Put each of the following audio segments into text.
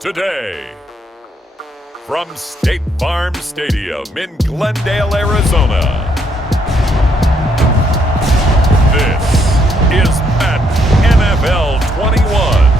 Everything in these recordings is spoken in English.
today. From State Farm Stadium in Glendale, Arizona, this is Madden NFL 21.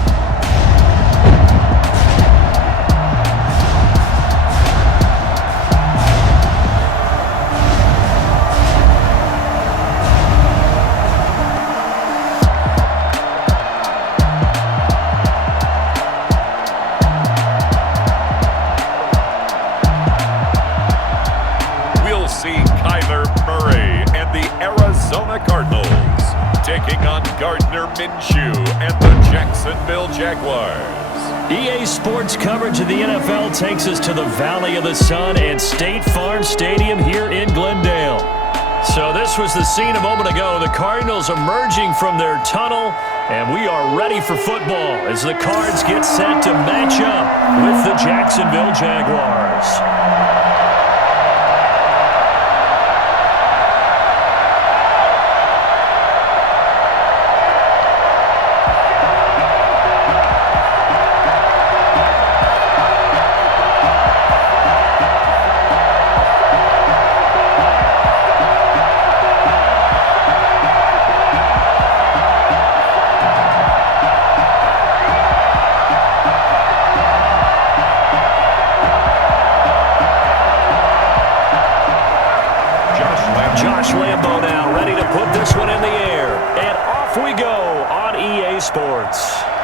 Cardinals taking on Gardner Minshew and the Jacksonville Jaguars. EA Sports coverage of the NFL takes us to the Valley of the Sun and State Farm Stadium here in Glendale. So this was the scene a moment ago. The Cardinals emerging from their tunnel, and we are ready for football as the Cards get set to match up with the Jacksonville Jaguars.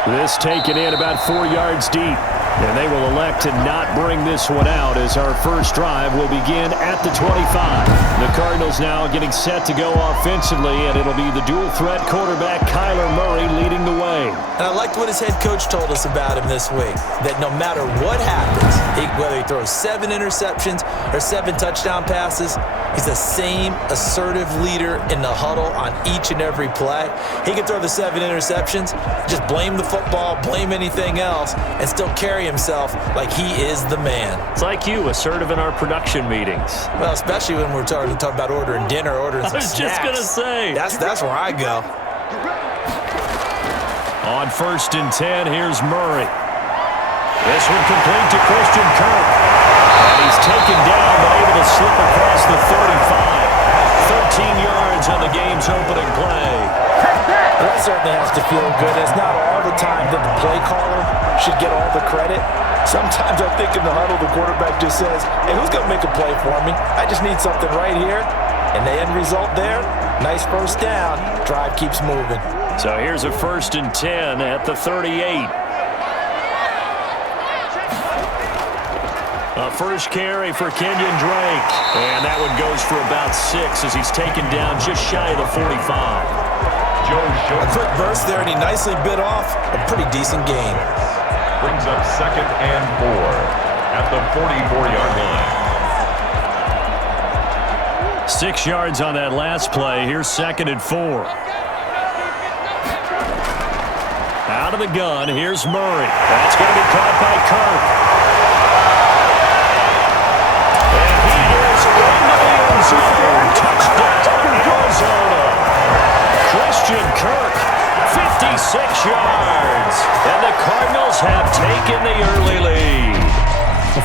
This taken in about 4 yards deep, and they will elect to not bring this one out as our first drive will begin at the 25. The Cardinals now getting set to go offensively, and it'll be the dual-threat quarterback Kyler Murray leading the way. And I liked what his head coach told us about him this week, that no matter what happens, whether he throws 7 interceptions or 7 touchdown passes, he's the same assertive leader in the huddle on each and every play. He can throw the 7 interceptions, just blame the football, blame anything else, and still carry himself like he is the man. It's like you, assertive in our production meetings. Well, especially when we're talking about ordering dinner, ordering some snacks. I was just going to say. That's where I go. On 1st and 10, here's Murray. This one complete to Christian Kirk. And he's taken down, but able to slip across the 35. 13 yards on the game's opening play. That certainly has to feel good. It's not all the time that the play caller should get all the credit. Sometimes I think in the huddle, the quarterback just says, hey, who's going to make a play for me? I just need something right here. And the end result there, nice first down. Drive keeps moving. So here's a 1st and 10 at the 38. A first carry for Kenyon Drake. And that one goes for about 6 as he's taken down just shy of the 45. A quick burst there, and he nicely bit off a pretty decent gain. Brings up 2nd and 4 at the 44-yard line. 6 yards on that last play. Here's 2nd and 4. Out of the gun, here's Murray. That's going to be caught by Kirk. And he is into the end zone. Touchdown, Arizona. Christian Kirk, 56 yards. And the Cardinals have taken the early lead.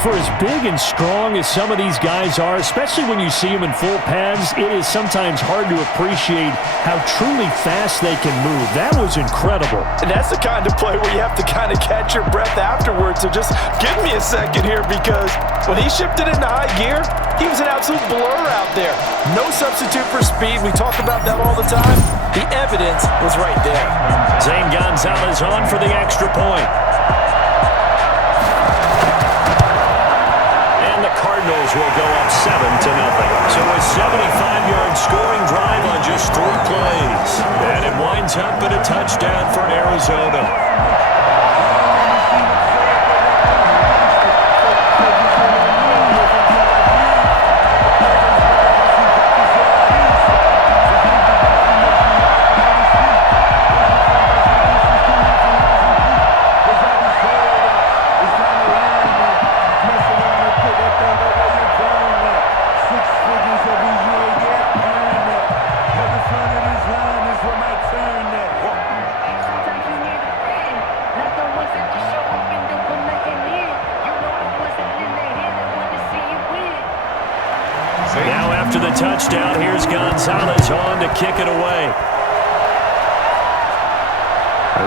For as big and strong as some of these guys are, especially when you see them in full pads, it is sometimes hard to appreciate how truly fast they can move. That was incredible. And that's the kind of play where you have to kind of catch your breath afterwards. So just give me a second here, because when he shifted into high gear, he was an absolute blur out there. No substitute for speed. We talk about that all the time. The evidence was right there. Zane Gonzalez on for the extra point. Cardinals will go up 7-0. So a 75-yard scoring drive on just 3 plays. And it winds up in a touchdown for Arizona. the touchdown. Here's Gonzalez on to kick it away.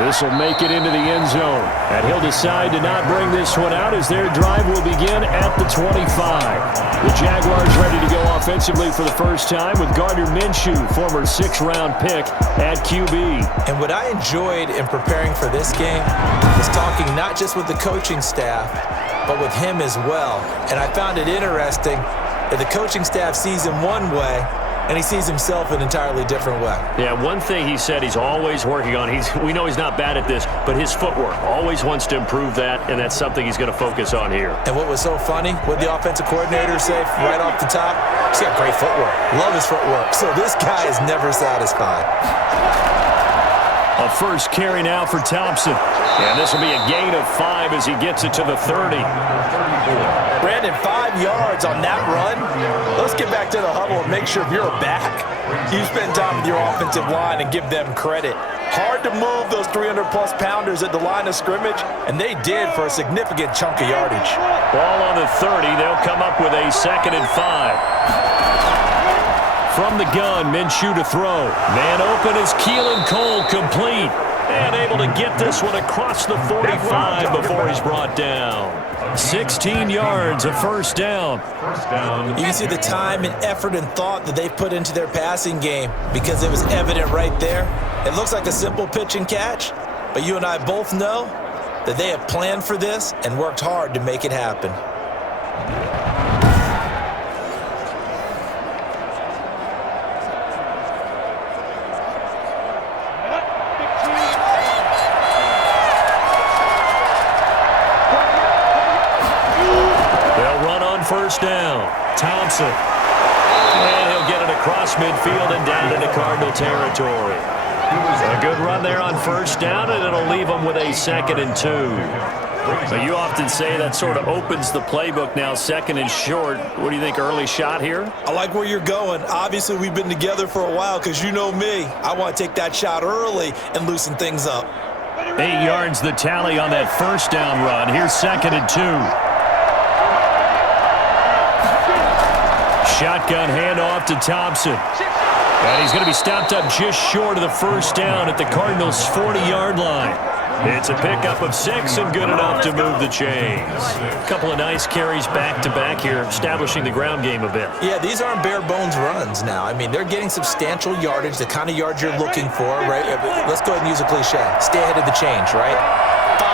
This will make it into the end zone. And he'll decide to not bring this one out as their drive will begin at the 25. The Jaguars ready to go offensively for the first time with Gardner Minshew, former 6th-round pick at QB. And what I enjoyed in preparing for this game was talking not just with the coaching staff, but with him as well. And I found it interesting that the coaching staff sees him one way, and he sees himself an entirely different way. Yeah, one thing he said he's always working on, we know he's not bad at this, but his footwork, always wants to improve that, and that's something he's going to focus on here. And what was so funny, what the offensive coordinator say right off the top, he's got great footwork. Love his footwork. So this guy is never satisfied. A first carry now for Thompson. And this will be a gain of 5 as he gets it to the 30. Brandon, 5 yards on that run. Let's get back to the huddle and make sure you're back. You spend time with your offensive line and give them credit. Hard to move those 300-plus pounders at the line of scrimmage, and they did for a significant chunk of yardage. Ball on the 30. They'll come up with a 2nd and 5. From the gun, Minshew to throw. Man open is Keelan Cole, complete. And able to get this one across the 45 before he's brought down. 16 yards, a first down. You can see the time and effort and thought that they've put into their passing game because it was evident right there. It looks like a simple pitch and catch, but you and I both know that they have planned for this and worked hard to make it happen. First down, Thompson. And he'll get it across midfield and down into Cardinal territory. A good run there on first down, and it'll leave them with a 2nd and 2. So you often say that sort of opens the playbook now, 2nd and short. What do you think, early shot here? I like where you're going. Obviously, we've been together for a while because you know me. I want to take that shot early and loosen things up. 8 yards the tally on that first down run. Here's 2nd and 2. Shotgun handoff to Thompson. And he's going to be stopped up just short of the first down at the Cardinals' 40-yard line. It's a pickup of 6 and good enough to move the chains. A couple of nice carries back-to-back here, establishing the ground game a bit. Yeah, these aren't bare-bones runs now. I mean, they're getting substantial yardage, the kind of yards you're looking for, right? Let's go ahead and use a cliche. Stay ahead of the change, right?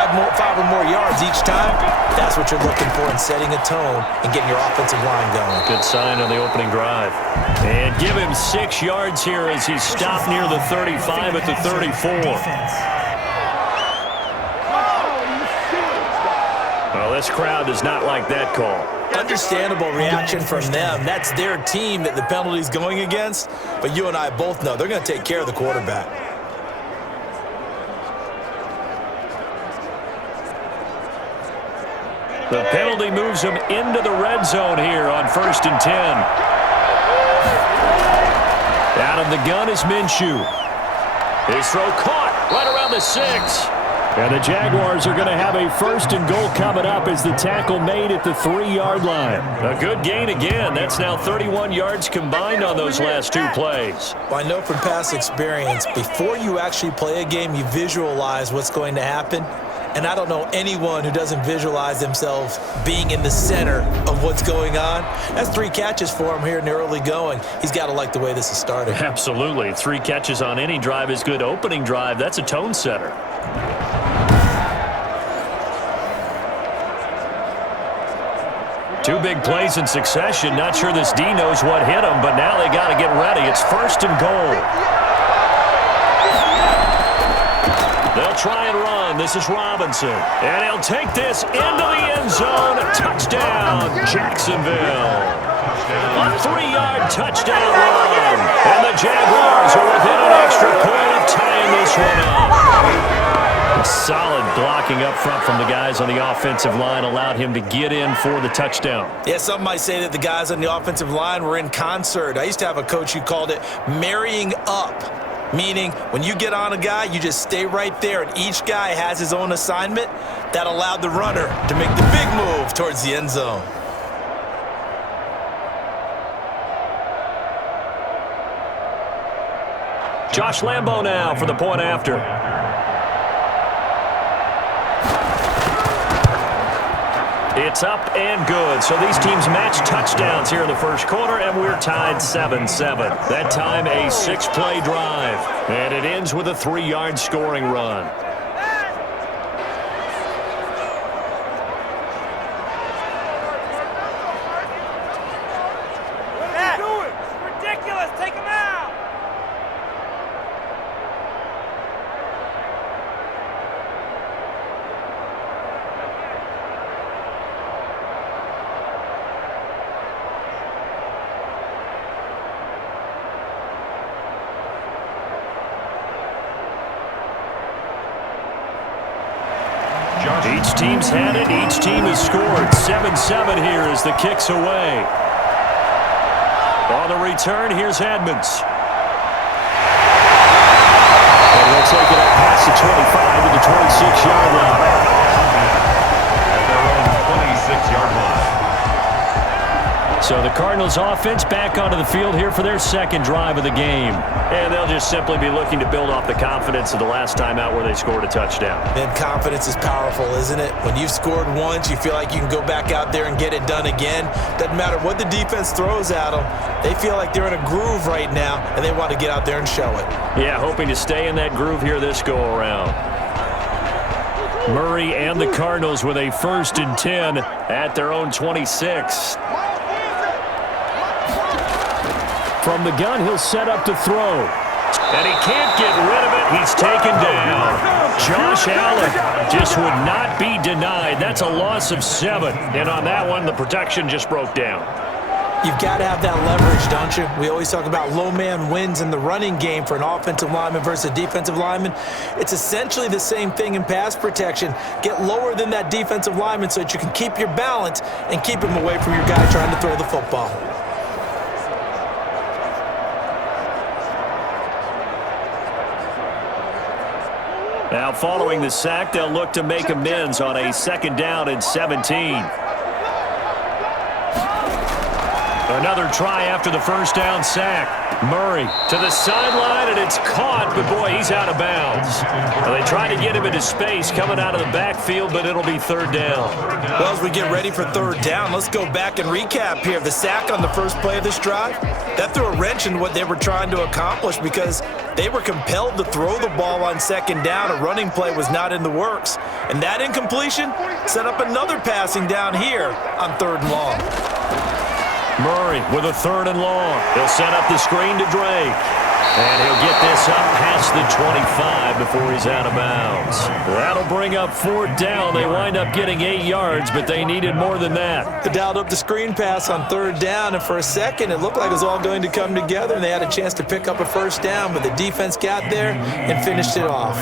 5 or more yards each time, that's what you're looking for in setting a tone and getting your offensive line going. Good sign on the opening drive. And give him 6 yards here as he's stopped near the 35 at the 34. Well, this crowd does not like that call. Understandable reaction from them. That's their team that the penalty's going against. But you and I both know they're going to take care of the quarterback. The penalty moves him into the red zone here on 1st and 10. Out of the gun is Minshew. His throw caught right around the 6. And the Jaguars are going to have a 1st and goal coming up as the tackle made at the 3-yard line. A good gain again. That's now 31 yards combined on those last 2 plays. Well, I know from past experience, before you actually play a game, you visualize what's going to happen. And I don't know anyone who doesn't visualize themselves being in the center of what's going on. That's 3 catches for him here in the early going. He's got to like the way this is starting. Absolutely. 3 catches on any drive is good. Opening drive, that's a tone setter. Two big plays in succession. Not sure this D knows what hit him, but now they got to get ready. It's 1st and goal. They'll try and run. This is Robinson. And he'll take this into the end zone. Touchdown, Jacksonville. A 3-yard touchdown run. And the Jaguars are within an extra point of tying this one up. Solid blocking up front from the guys on the offensive line allowed him to get in for the touchdown. Yeah, some might say that the guys on the offensive line were in concert. I used to have a coach who called it marrying up. Meaning, when you get on a guy, you just stay right there, and each guy has his own assignment. That allowed the runner to make the big move towards the end zone. Josh Lambo now for the point after. It's up and good. So these teams match touchdowns here in the first quarter, and we're tied 7-7. That time a 6-play drive, and it ends with a 3-yard scoring run. Each team's had it. Each team has scored. 7-7 here as the kick's away. On the return, here's Edmonds. And they'll take it up past the 25 to the 26-yard line. At their own 26-yard line. So the Cardinals offense back onto the field here for their second drive of the game. And they'll just simply be looking to build off the confidence of the last time out where they scored a touchdown. And confidence is powerful, isn't it? When you've scored once, you feel like you can go back out there and get it done again. Doesn't matter what the defense throws at them. They feel like they're in a groove right now, and they want to get out there and show it. Yeah, hoping to stay in that groove here this go-around. Murray and the Cardinals with a 1st and 10 at their own 26. From the gun, he'll set up to throw. And he can't get rid of it. He's taken down. Josh Allen just would not be denied. That's a loss of 7. And on that one, the protection just broke down. You've got to have that leverage, don't you? We always talk about low man wins in the running game for an offensive lineman versus a defensive lineman. It's essentially the same thing in pass protection. Get lower than that defensive lineman so that you can keep your balance and keep him away from your guy trying to throw the football. Now, following the sack, they'll look to make amends on a 2nd down and 17. Another try after the 1st down sack. Murray to the sideline, and it's caught, but boy, he's out of bounds. Well, they try to get him into space coming out of the backfield, but it'll be 3rd down. Well, as we get ready for 3rd down, let's go back and recap here. The sack on the first play of this drive, that threw a wrench in what they were trying to accomplish because they were compelled to throw the ball on 2nd down. A running play was not in the works. And that incompletion set up another passing down here on 3rd and long. Murray with a 3rd and long. He'll set up the screen to Drake. And he'll get this up past the 25 before he's out of bounds. That'll bring up 4th down. They wind up getting 8 yards, but they needed more than that. They dialed up the screen pass on 3rd down, and for a second it looked like it was all going to come together, and they had a chance to pick up a 1st down, but the defense got there and finished it off.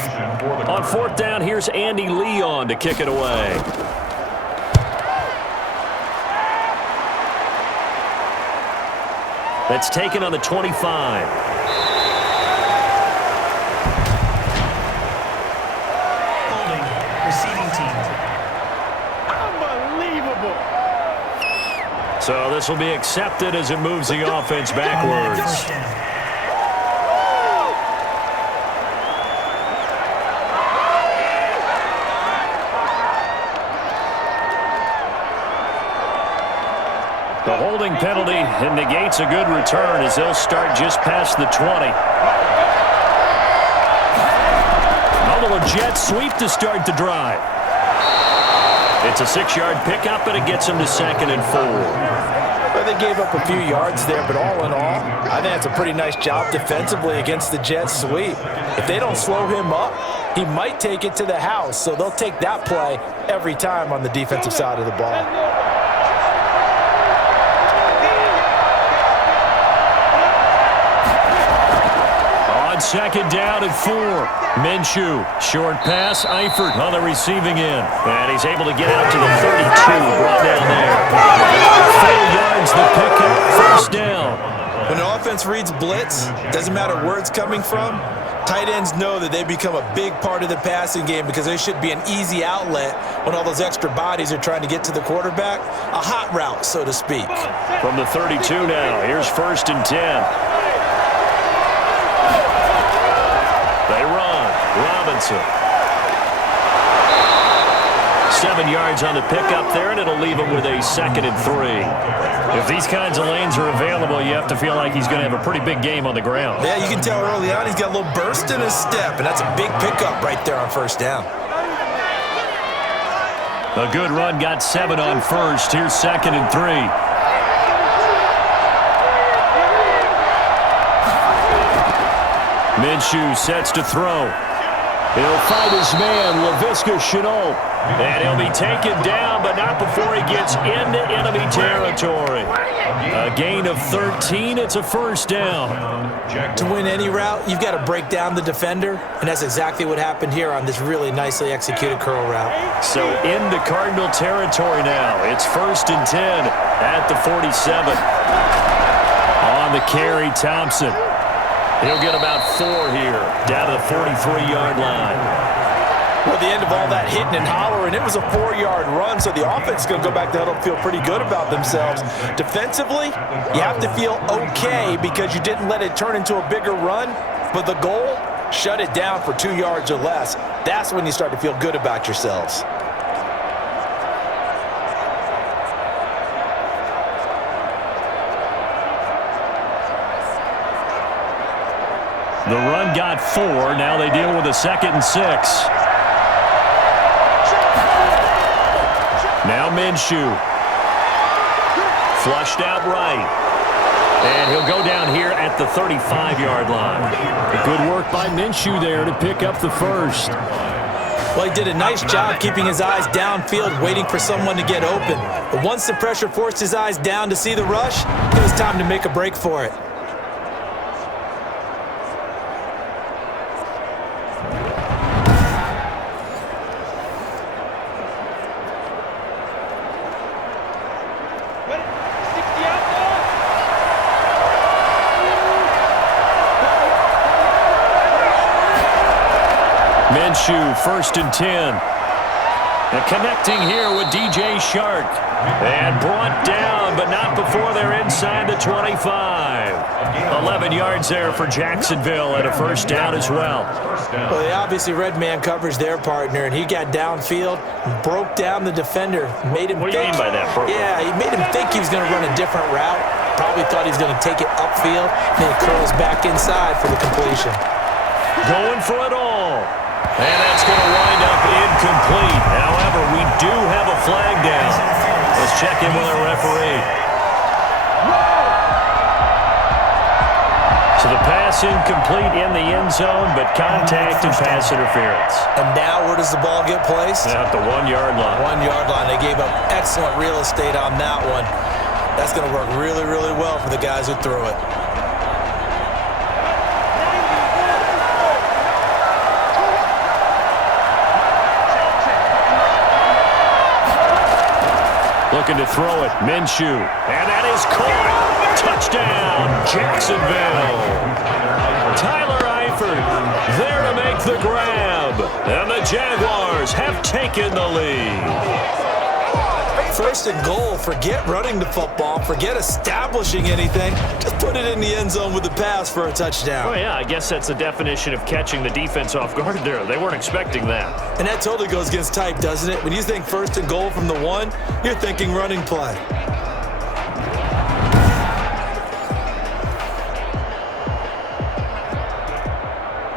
On 4th down, here's Andy Leon to kick it away. That's taken on the 25. Holding, receiving team. Unbelievable. So this will be accepted as it moves the offense backwards. First down. The holding penalty negates a good return as they'll start just past the 20. Although a jet sweep to start the drive. It's a 6-yard pickup, and it gets them to 2nd and 4. Well, they gave up a few yards there, but all in all, I think that's a pretty nice job defensively against the jet sweep. If they don't slow him up, he might take it to the house, so they'll take that play every time on the defensive side of the ball. On 2nd down and 4. Minshew, short pass, Eifert on the receiving end. And he's able to get out to the 32, brought down there. 4 yards the pickup, 1st down. When an offense reads blitz, doesn't matter where it's coming from, tight ends know that they become a big part of the passing game because there should be an easy outlet when all those extra bodies are trying to get to the quarterback. A hot route, so to speak. From the 32 now, here's 1st and 10. Robinson. 7 yards on the pickup there, and it'll leave him with a 2nd and 3. If these kinds of lanes are available, you have to feel like he's going to have a pretty big game on the ground. Yeah, you can tell early on he's got a little burst in his step, and that's a big pickup right there on first down. A good run got 7 on first. Here's 2nd and 3. Minshew sets to throw. He'll find his man, Laviska Shenault. And he'll be taken down, but not before he gets into enemy territory. A gain of 13. It's a first down. To win any route, you've got to break down the defender, and that's exactly what happened here on this really nicely executed curl route. So into Cardinal territory now. It's 1st and 10 at the 47. On the carry, Thompson. He'll get about 4 here, down to the 43-yard line. Well, the end of all that hitting and hollering, it was a 4-yard run, so the offense is going to go back to huddle and feel pretty good about themselves. Defensively, you have to feel okay because you didn't let it turn into a bigger run, but the goal, shut it down for 2 yards or less. That's when you start to feel good about yourselves. The run got 4. Now they deal with a 2nd and 6. Now Minshew. Flushed out right. And he'll go down here at the 35-yard line. Good work by Minshew there to pick up the first. Well, he did a nice job keeping his eyes downfield, waiting for someone to get open. But once the pressure forced his eyes down to see the rush, it was time to make a break for it. Minshew, 1st and 10. And connecting here with DJ Shark. And brought down, but not before they're inside the 25. 11 yards there for Jacksonville and a first down as well. Well, they obviously read man coverage their partner, and he got downfield, broke down the defender, made him What do you mean by that, Bro? Yeah, he made him think he was going to run a different route. Probably thought he was going to take it upfield, and then he curls back inside for the completion. Going for it all. And that's going to wind up incomplete. However, we do have a flag down. Let's check in with our referee. So the pass incomplete in the end zone, but contact and pass interference. And now where does the ball get placed? At the 1-yard line. 1-yard line. They gave up excellent real estate on that one. That's going to work really, really well for the guys who threw it. Looking to throw it, Minshew. And that is caught. Touchdown, Jacksonville. Tyler Eifert there to make the grab. And the Jaguars have taken the lead. 1st and goal. Forget running the football. Forget establishing anything. Just put it in the end zone with the pass for a touchdown. Oh, yeah, I guess that's the definition of catching the defense off guard there. They weren't expecting that. And that totally goes against type, doesn't it? When you think 1st and goal from the 1, you're thinking running play.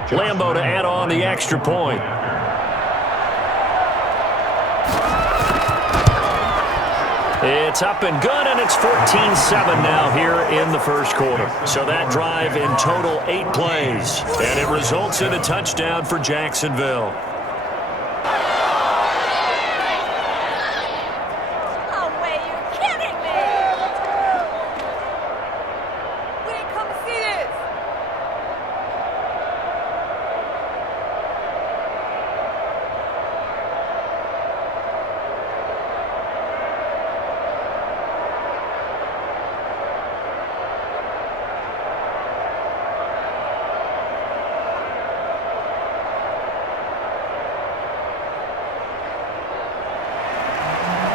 Lambo to add on the extra point. It's up and good, and it's 14-7 now here in the first quarter. So that drive in total 8 plays, and it results in a touchdown for Jacksonville. No way, you're kidding me! We didn't come to see this!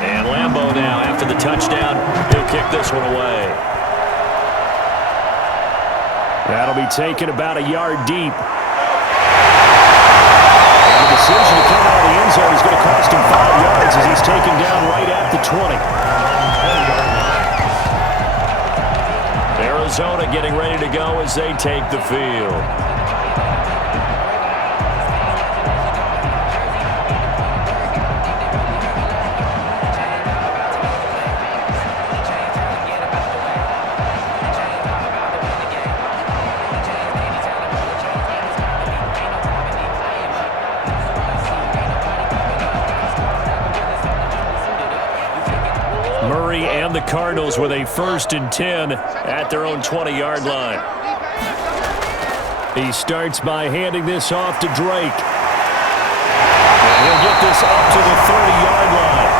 And Lambo now, after the touchdown, he'll kick this one away. That'll be taken about a yard deep. decision to come out of the end zone is going to cost him 5 yards as he's taken down right at the 20. Arizona getting ready to go as they take the field. Murray and the Cardinals with a 1st and 10 at their own 20-yard line. He starts by handing this off to Drake. And he'll get this up to the 30-yard line.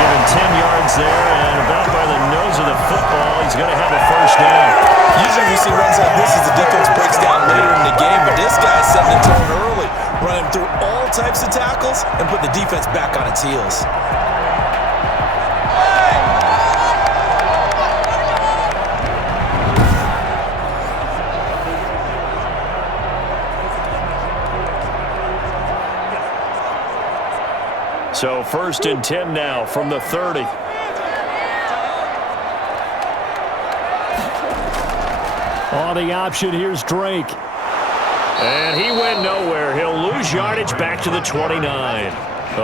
Given 10 yards there and about by the nose of the football, he's going to have a 1st down. Usually we see runs like this as the defense breaks down later in the game, but this guy's setting the tone early, running through all types of tackles and put the defense back on its heels. So 1st and 10 now from the 30. On the option, here's Drake. And he went nowhere. He'll lose yardage back to the 29.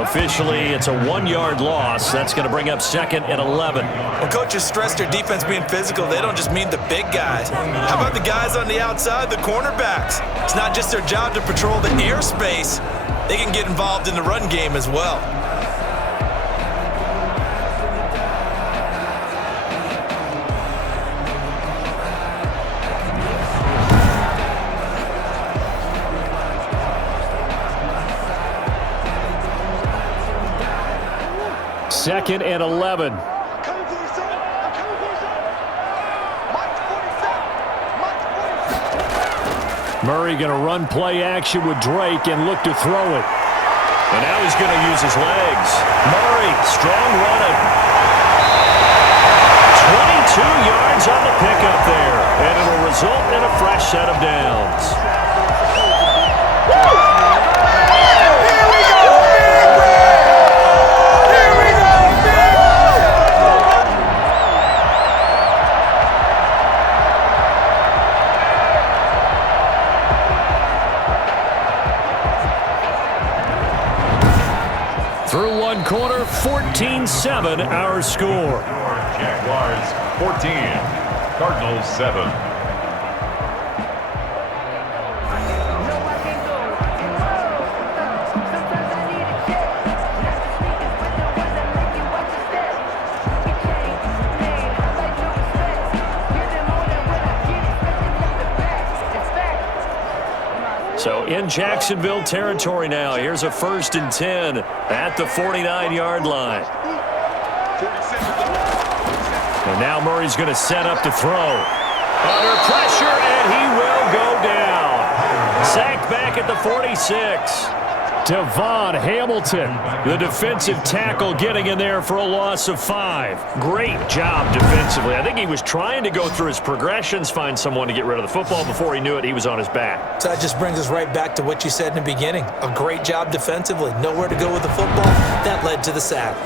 Officially, it's a 1-yard loss. That's going to bring up 2nd and 11. When coaches stress their defense being physical, they don't just mean the big guys. How about the guys on the outside, the cornerbacks? It's not just their job to patrol the airspace. They can get involved in the run game as well. Second and 11. Murray going to run play action with Drake and look to throw it. And now he's going to use his legs. Murray, strong running. 22 yards on the pickup there. And it'll result in a fresh set of downs. Through one quarter, 14-7 our score. Jaguars 14, Cardinals 7. So in Jacksonville territory now. Here's a 1st and 10 at the 49-yard line. And now Murray's going to set up to throw. Under pressure, and he will go down. Sacked back at the 46. Devon Hamilton, the defensive tackle, getting in there for a loss of 5. Great job defensively. I think he was trying to go through his progressions, find someone to get rid of the football. Before he knew it, he was on his back. So that just brings us right back to what you said in the beginning. A great job defensively. Nowhere to go with the football. That led to the sack.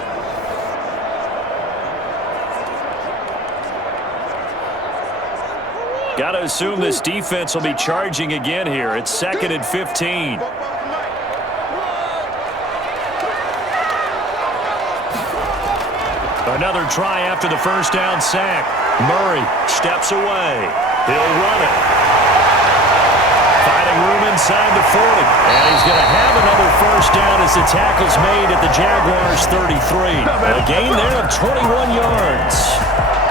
Got to assume this defense will be charging again here. It's 2nd and 15. Another try after the 1st down sack. Murray steps away. He'll run it. Finding room inside the 40. And he's going to have another 1st down as the tackle's made at the Jaguars 33. A gain there of 21 yards.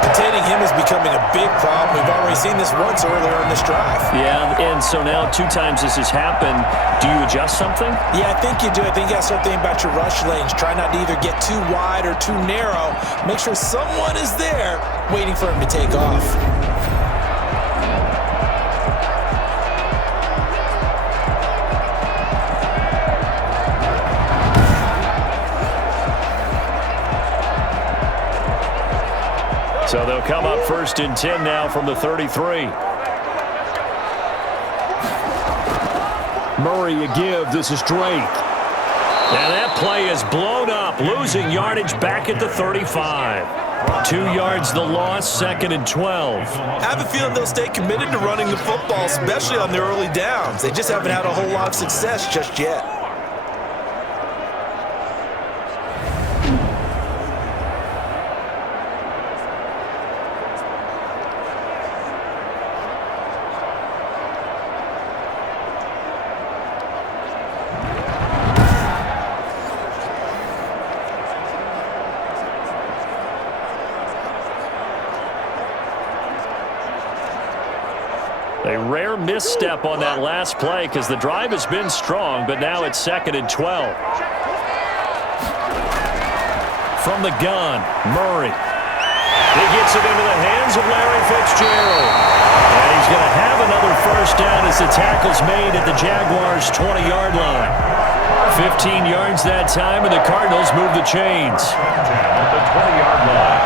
Containing him is becoming a big problem. We've already seen this once earlier in this drive. Yeah, and so now 2 times this has happened. Do you adjust something? Yeah, I think you do. I think you got to start thinking about your rush lanes. Try not to either get too wide or too narrow. Make sure someone is there waiting for him to take off. So they'll come up 1st and 10 now from the 33. Murray a give. This is Drake. losing yardage back at the 35. 2 yards the loss, 2nd and 12. I have a feeling they'll stay committed to running the football, especially on their early downs. They just haven't had a whole lot of success just yet. A rare misstep on that last play because the drive has been strong, but now it's 2nd and 12. From the gun, Murray. He gets it into the hands of Larry Fitzgerald. And he's going to have another first down as the tackle's made at the Jaguars' 20-yard line. 15 yards that time, and the Cardinals move the chains. At the 20-yard line.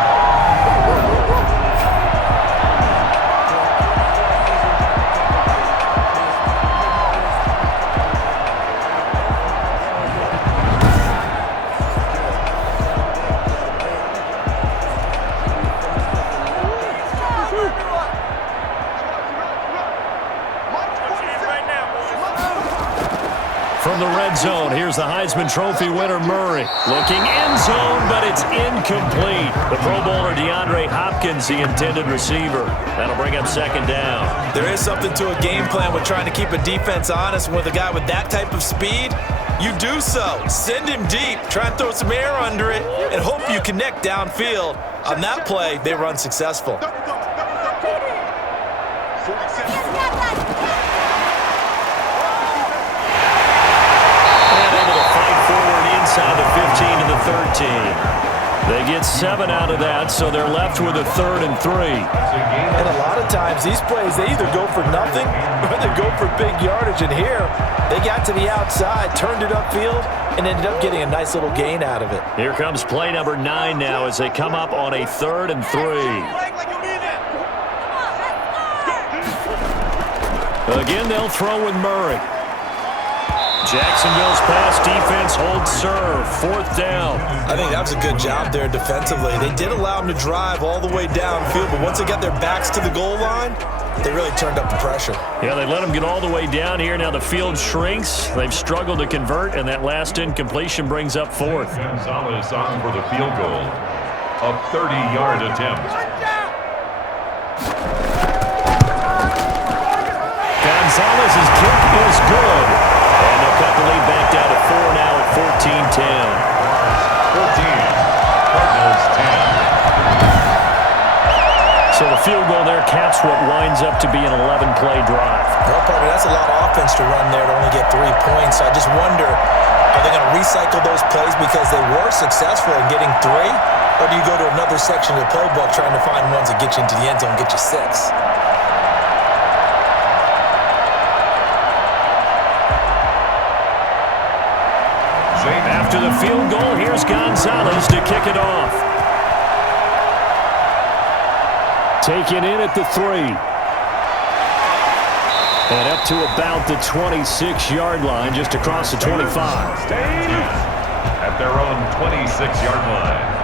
From the red zone, here's the Heisman Trophy winner, Murray. Looking end zone, but it's incomplete. The Pro Bowler DeAndre Hopkins, the intended receiver. That'll bring up 2nd down. There is something to a game plan with trying to keep a defense honest. With a guy with that type of speed, you do so. Send him deep, try and throw some air under it, and hope you connect downfield. On that play, they run successful. Inside the 15 to the 13. They get 7 out of that, so they're left with a 3rd and 3. And a lot of times, these plays, they either go for nothing or they go for big yardage. And here, they got to the outside, turned it upfield, and ended up getting a nice little gain out of it. Here comes play number 9 now as they come up on a 3rd and 3. Again, they'll throw with Murray. Jacksonville's pass defense holds serve. 4th down. I think that was a good job there defensively. They did allow them to drive all the way downfield, but once they got their backs to the goal line, they really turned up the pressure. Yeah, they let them get all the way down here. Now the field shrinks. They've struggled to convert, and that last incompletion brings up 4th. Gonzalez on for the field goal. A 30-yard attempt. Gonzalez's kick is good. And they'll cut the lead back down to 4 now at 14-10. 14. Cardinals 10. So the field goal there caps what winds up to be an 11-play drive. Well, partner, that's a lot of offense to run there to only get 3 points. So I just wonder, are they going to recycle those plays because they were successful in getting 3? Or do you go to another section of the playbook trying to find ones that get you into the end zone and get you 6? After the field goal, here's Gonzalez to kick it off. Taken in at the 3. And up to about the 26-yard line, just across the 25. At their own 26-yard line.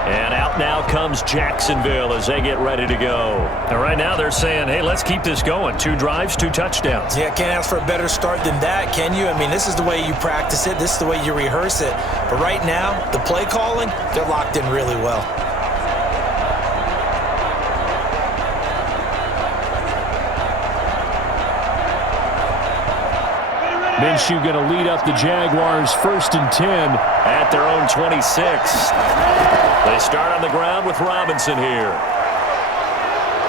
And out now comes Jacksonville as they get ready to go. And right now they're saying, hey, let's keep this going. 2 drives, 2 touchdowns. Yeah, can't ask for a better start than that, can you? I mean, this is the way you practice it. This is the way you rehearse it. But right now, the play calling, they're locked in really well. Minshew going to lead up the Jaguars 1st and 10 at their own 26. They start on the ground with Robinson here.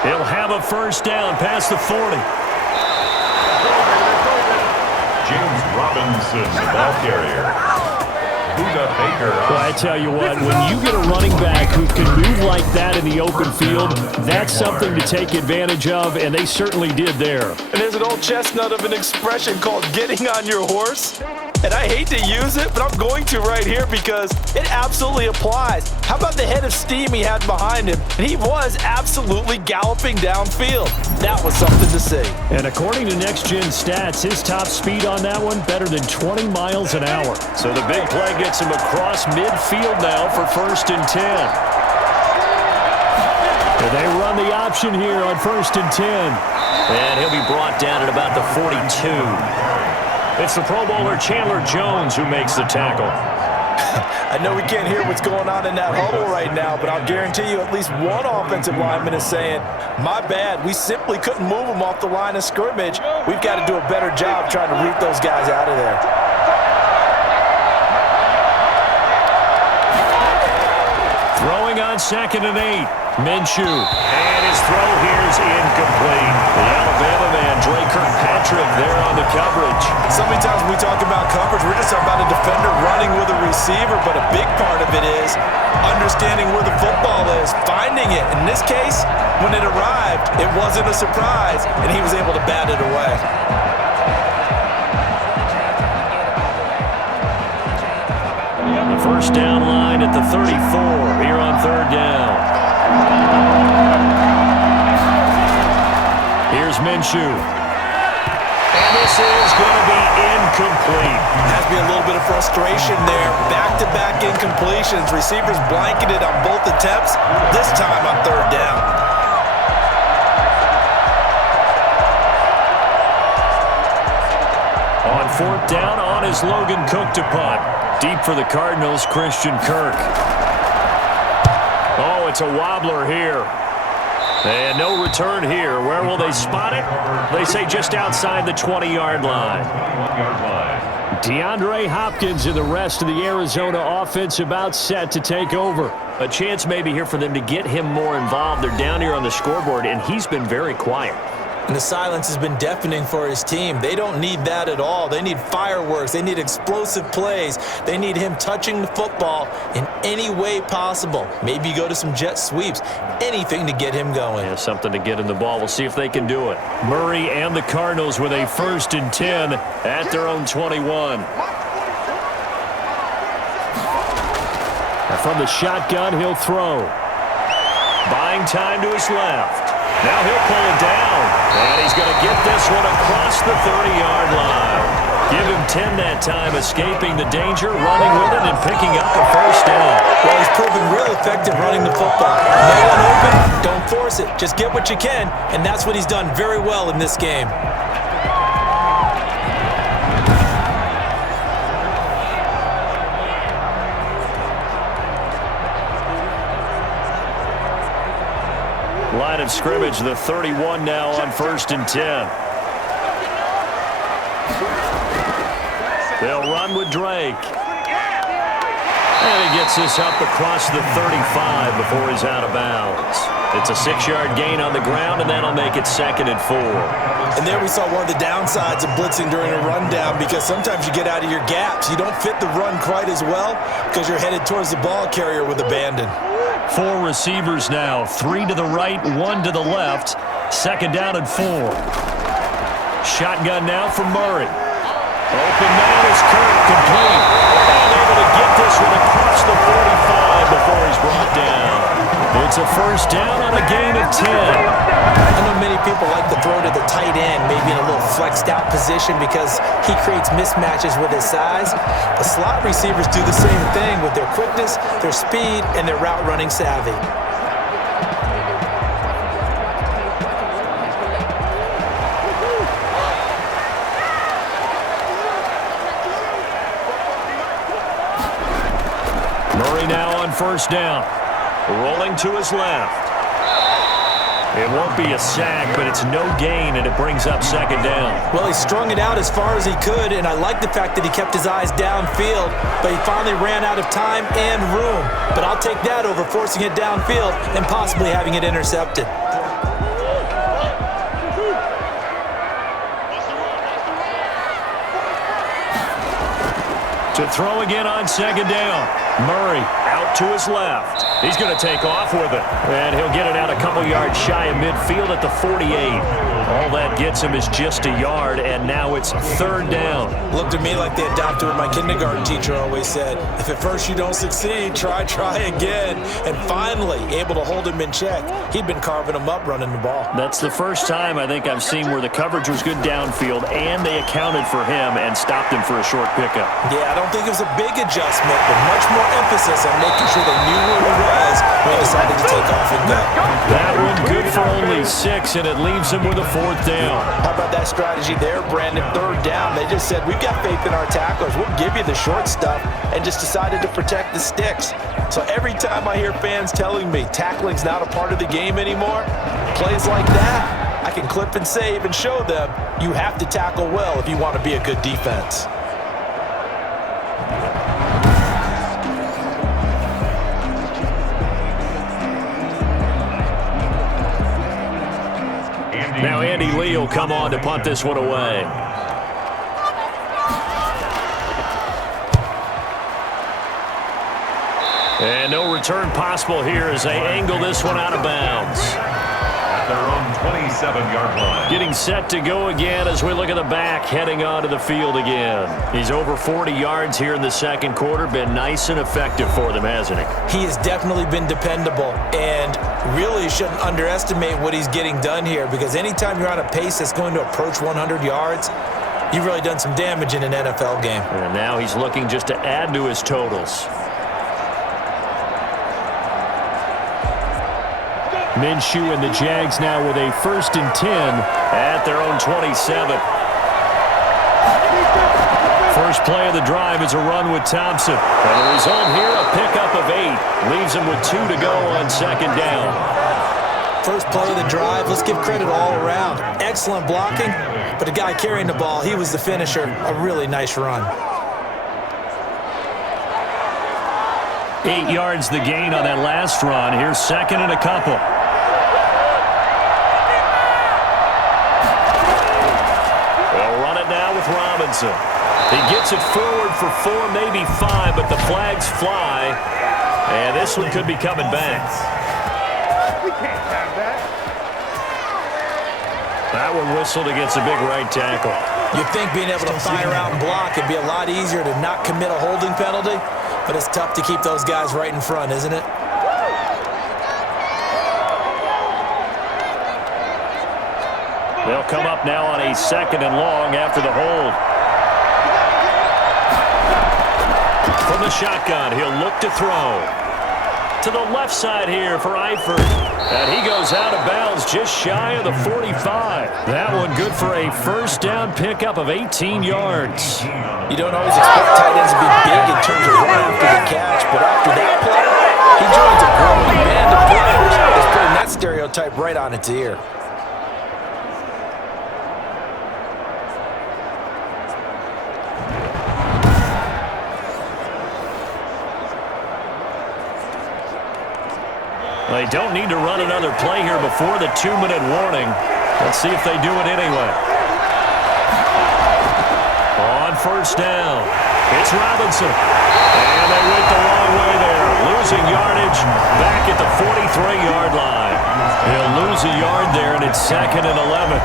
He'll have a first down past the 40. James Robinson, the ball carrier. Buda Baker. Well, I tell you what, when you get a running back who can move like that in the open field, that's something to take advantage of, and they certainly did there. And there's an old chestnut of an expression called getting on your horse. And I hate to use it, but I'm going to right here because it absolutely applies. How about the head of steam he had behind him? And he was absolutely galloping downfield. That was something to see. And according to Next Gen Stats, his top speed on that one better than 20 miles an hour. So the big play gets him across midfield now for 1st and 10. And they run the option here on 1st and 10. And he'll be brought down at about the 42. It's the Pro Bowler Chandler Jones who makes the tackle. I know we can't hear what's going on in that huddle right now, but I'll guarantee you at least one offensive lineman is saying, my bad, we simply couldn't move them off the line of scrimmage. We've got to do a better job trying to root those guys out of there. Throwing on 2nd and 8. Minshew. And his throw here is incomplete. The Alabama man, Dre Kirkpatrick, there on the coverage. So many times when we talk about coverage, we're just talking about a defender running with a receiver, but a big part of it is understanding where the football is, finding it. In this case, when it arrived, it wasn't a surprise, and he was able to bat it away. The first down line at the 34 here on 3rd down. Here's Minshew. And this is going to be incomplete. Has to be a little bit of frustration there. Back-to-back incompletions. Receivers blanketed on both attempts, this time on 3rd down. On 4th down, on is Logan Cook to punt. Deep for the Cardinals, Christian Kirk. Oh, it's a wobbler here. And no return here. Where will they spot it? They say just outside the 20-yard line. DeAndre Hopkins and the rest of the Arizona offense about set to take over. A chance maybe here for them to get him more involved. They're down here on the scoreboard, and he's been very quiet. And the silence has been deafening for his team. They don't need that at all. They need fireworks. They need explosive plays. They need him touching the football in any way possible. Maybe go to some jet sweeps. Anything to get him going. Yeah, something to get him the ball. We'll see if they can do it. Murray and the Cardinals with a 1st and 10 at their own 21. And from the shotgun, he'll throw. Buying time to his left. Now he'll pull it down, and he's going to get this one across the 30-yard line. Give him 10 that time, escaping the danger, running with it, and picking up the 1st down. Well, he's proven real effective running the football. No one open, don't force it. Just get what you can, and that's what he's done very well in this game. Line of scrimmage, the 31 now on 1st and 10. They'll run with Drake. And he gets this up across the 35 before he's out of bounds. It's a 6-yard gain on the ground, and that'll make it 2nd and 4. And there we saw one of the downsides of blitzing during a rundown, because sometimes you get out of your gaps. You don't fit the run quite as well because you're headed towards the ball carrier with abandon. 4 receivers now, 3 to the right, 1 to the left. 2nd down and 4. Shotgun now for Murray. Open man is Kirk, complete. And able to get this one across the 45 before he's brought down. It's a 1st down on a gain of 10. I know many people like to throw to the tight end, maybe in a little flexed out position because he creates mismatches with his size. But slot receivers do the same thing with their quickness, their speed, and their route running savvy. Murray now on 1st down. Rolling to his left. It won't be a sack, but it's no gain, and it brings up 2nd down. Well, he strung it out as far as he could, and I like the fact that he kept his eyes downfield, but he finally ran out of time and room. But I'll take that over forcing it downfield and possibly having it intercepted. To throw again on 2nd down. Murray out to his left. He's going to take off with it. And he'll get it out a couple yards shy of midfield at the 48. All that gets him is just a yard, and now it's 3rd down. Looked to me like they adopted what my kindergarten teacher always said. If at first you don't succeed, try again. And finally, able to hold him in check. He'd been carving him up running the ball. That's the first time I think I've seen where the coverage was good downfield, and they accounted for him and stopped him for a short pickup. Yeah, I don't think it was a big adjustment, but much more emphasis on making sure they knew where he was when he decided to take off and go. That one good for only 6, and it leaves him with a 4th down. How about that strategy there, Brandon? 3rd down. They just said, we've got faith in our tacklers. We'll give you the short stuff, and just decided to protect the sticks. So every time I hear fans telling me tackling's not a part of the game anymore, plays like that, I can clip and save and show them you have to tackle well if you want to be a good defense. Now Andy Lee will come on to punt this one away. And no return possible here as they angle this one out of bounds. At their own 27-yard line. Getting set to go again as we look at the back heading onto the field again. He's over 40 yards here in the 2nd quarter. Been nice and effective for them, hasn't he? He has definitely been dependable, and really shouldn't underestimate what he's getting done here, because anytime you're on a pace that's going to approach 100 yards, you've really done some damage in an NFL game. And now he's looking just to add to his totals. Minshew and the Jags now with a 1st and 10 at their own 27. First play of the drive is a run with Thompson. And the result here, a pickup of 8. Leaves him with 2 to go on 2nd down. First play of the drive, let's give credit all around. Excellent blocking, but the guy carrying the ball, he was the finisher. A really nice run. 8 yards the gain on that last run. Here's 2nd and a couple. They'll run it now with Robinson. He gets it forward for 4, maybe 5, but the flags fly. And this one could be coming back. We can't have that. That one whistled against a big right tackle. You'd think being able to fire out and block it'd be a lot easier to not commit a holding penalty, but it's tough to keep those guys right in front, isn't it? They'll come up now on a 2nd and long after the hold. From the shotgun, he'll look to throw. To the left side here for Eifert. And he goes out of bounds just shy of the 45. That one good for a 1st down pickup of 18 yards. You don't always expect tight ends to be big in terms of run after the catch, but after that play, he joins a growing band of players that's putting that stereotype right on its ear. They don't need to run another play here before the 2-minute warning. Let's see if they do it anyway. On 1st down, it's Robinson. And they went the wrong way there. Losing yardage back at the 43-yard line. He'll lose a yard there, and it's 2nd and 11.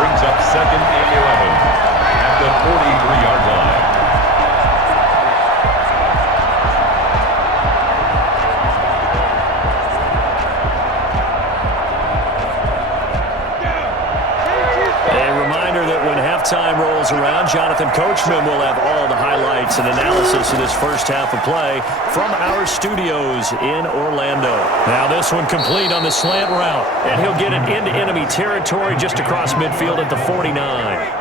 Brings up 2nd and 11 at the 43-yard line. Time rolls around. Jonathan Coachman will have all the highlights and analysis of this first half of play from our studios in Orlando. Now this one complete on the slant route, and he'll get it into enemy territory just across midfield at the 49.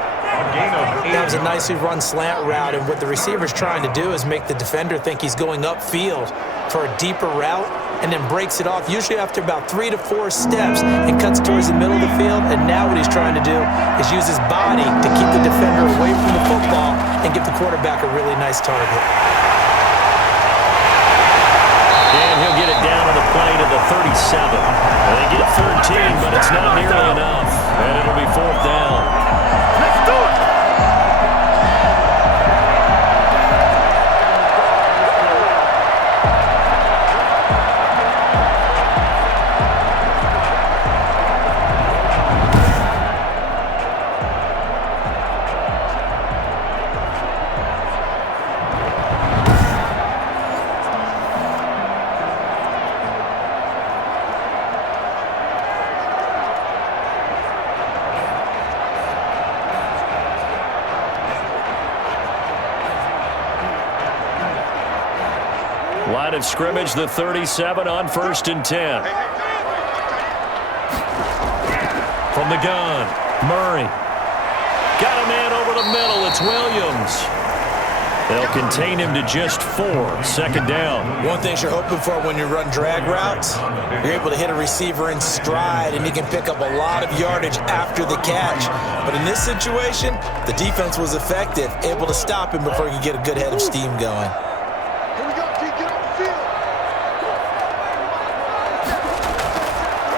That was a nicely run slant route, and what the receiver's trying to do is make the defender think he's going upfield for a deeper route, and then breaks it off, usually after about 3 to 4 steps, and cuts towards the middle of the field. And now what he's trying to do is use his body to keep the defender away from the football and give the quarterback a really nice target. And he'll get it down on the play to the 37. They get 13, but it's not nearly enough. And it'll be 4th down. Let's do it! Line of scrimmage, the 37 on 1st and 10. From the gun, Murray. Got a man over the middle. It's Williams. They'll contain him to just 4. 2nd down. One thing you're hoping for when you run drag routes, you're able to hit a receiver in stride, and he can pick up a lot of yardage after the catch. But in this situation, the defense was effective, able to stop him before he could get a good head of steam going.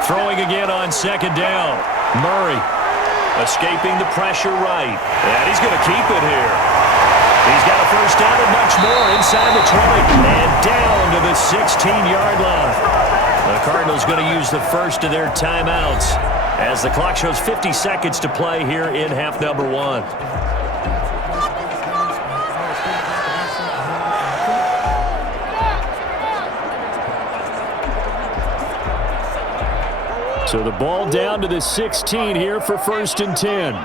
Throwing again on 2nd down. Murray escaping the pressure right. And he's going to keep it here. He's got a 1st down and much more inside the 20 and down to the 16-yard line. The Cardinals going to use the first of their timeouts as the clock shows 50 seconds to play here in half number 1. So the ball down to the 16 here for 1st and 10.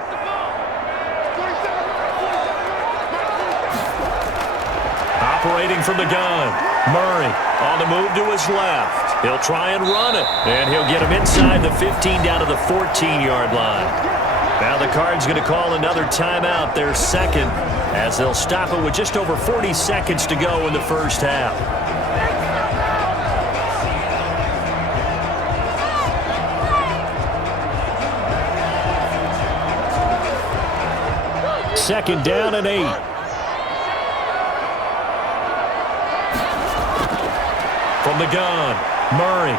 Operating from the gun. Murray on the move to his left. He'll try and run it. And he'll get him inside the 15 down to the 14-yard line. Now the Cards going to call another timeout, their 2nd, as they'll stop it with just over 40 seconds to go in the first half. Second down and 8. From the gun, Murray.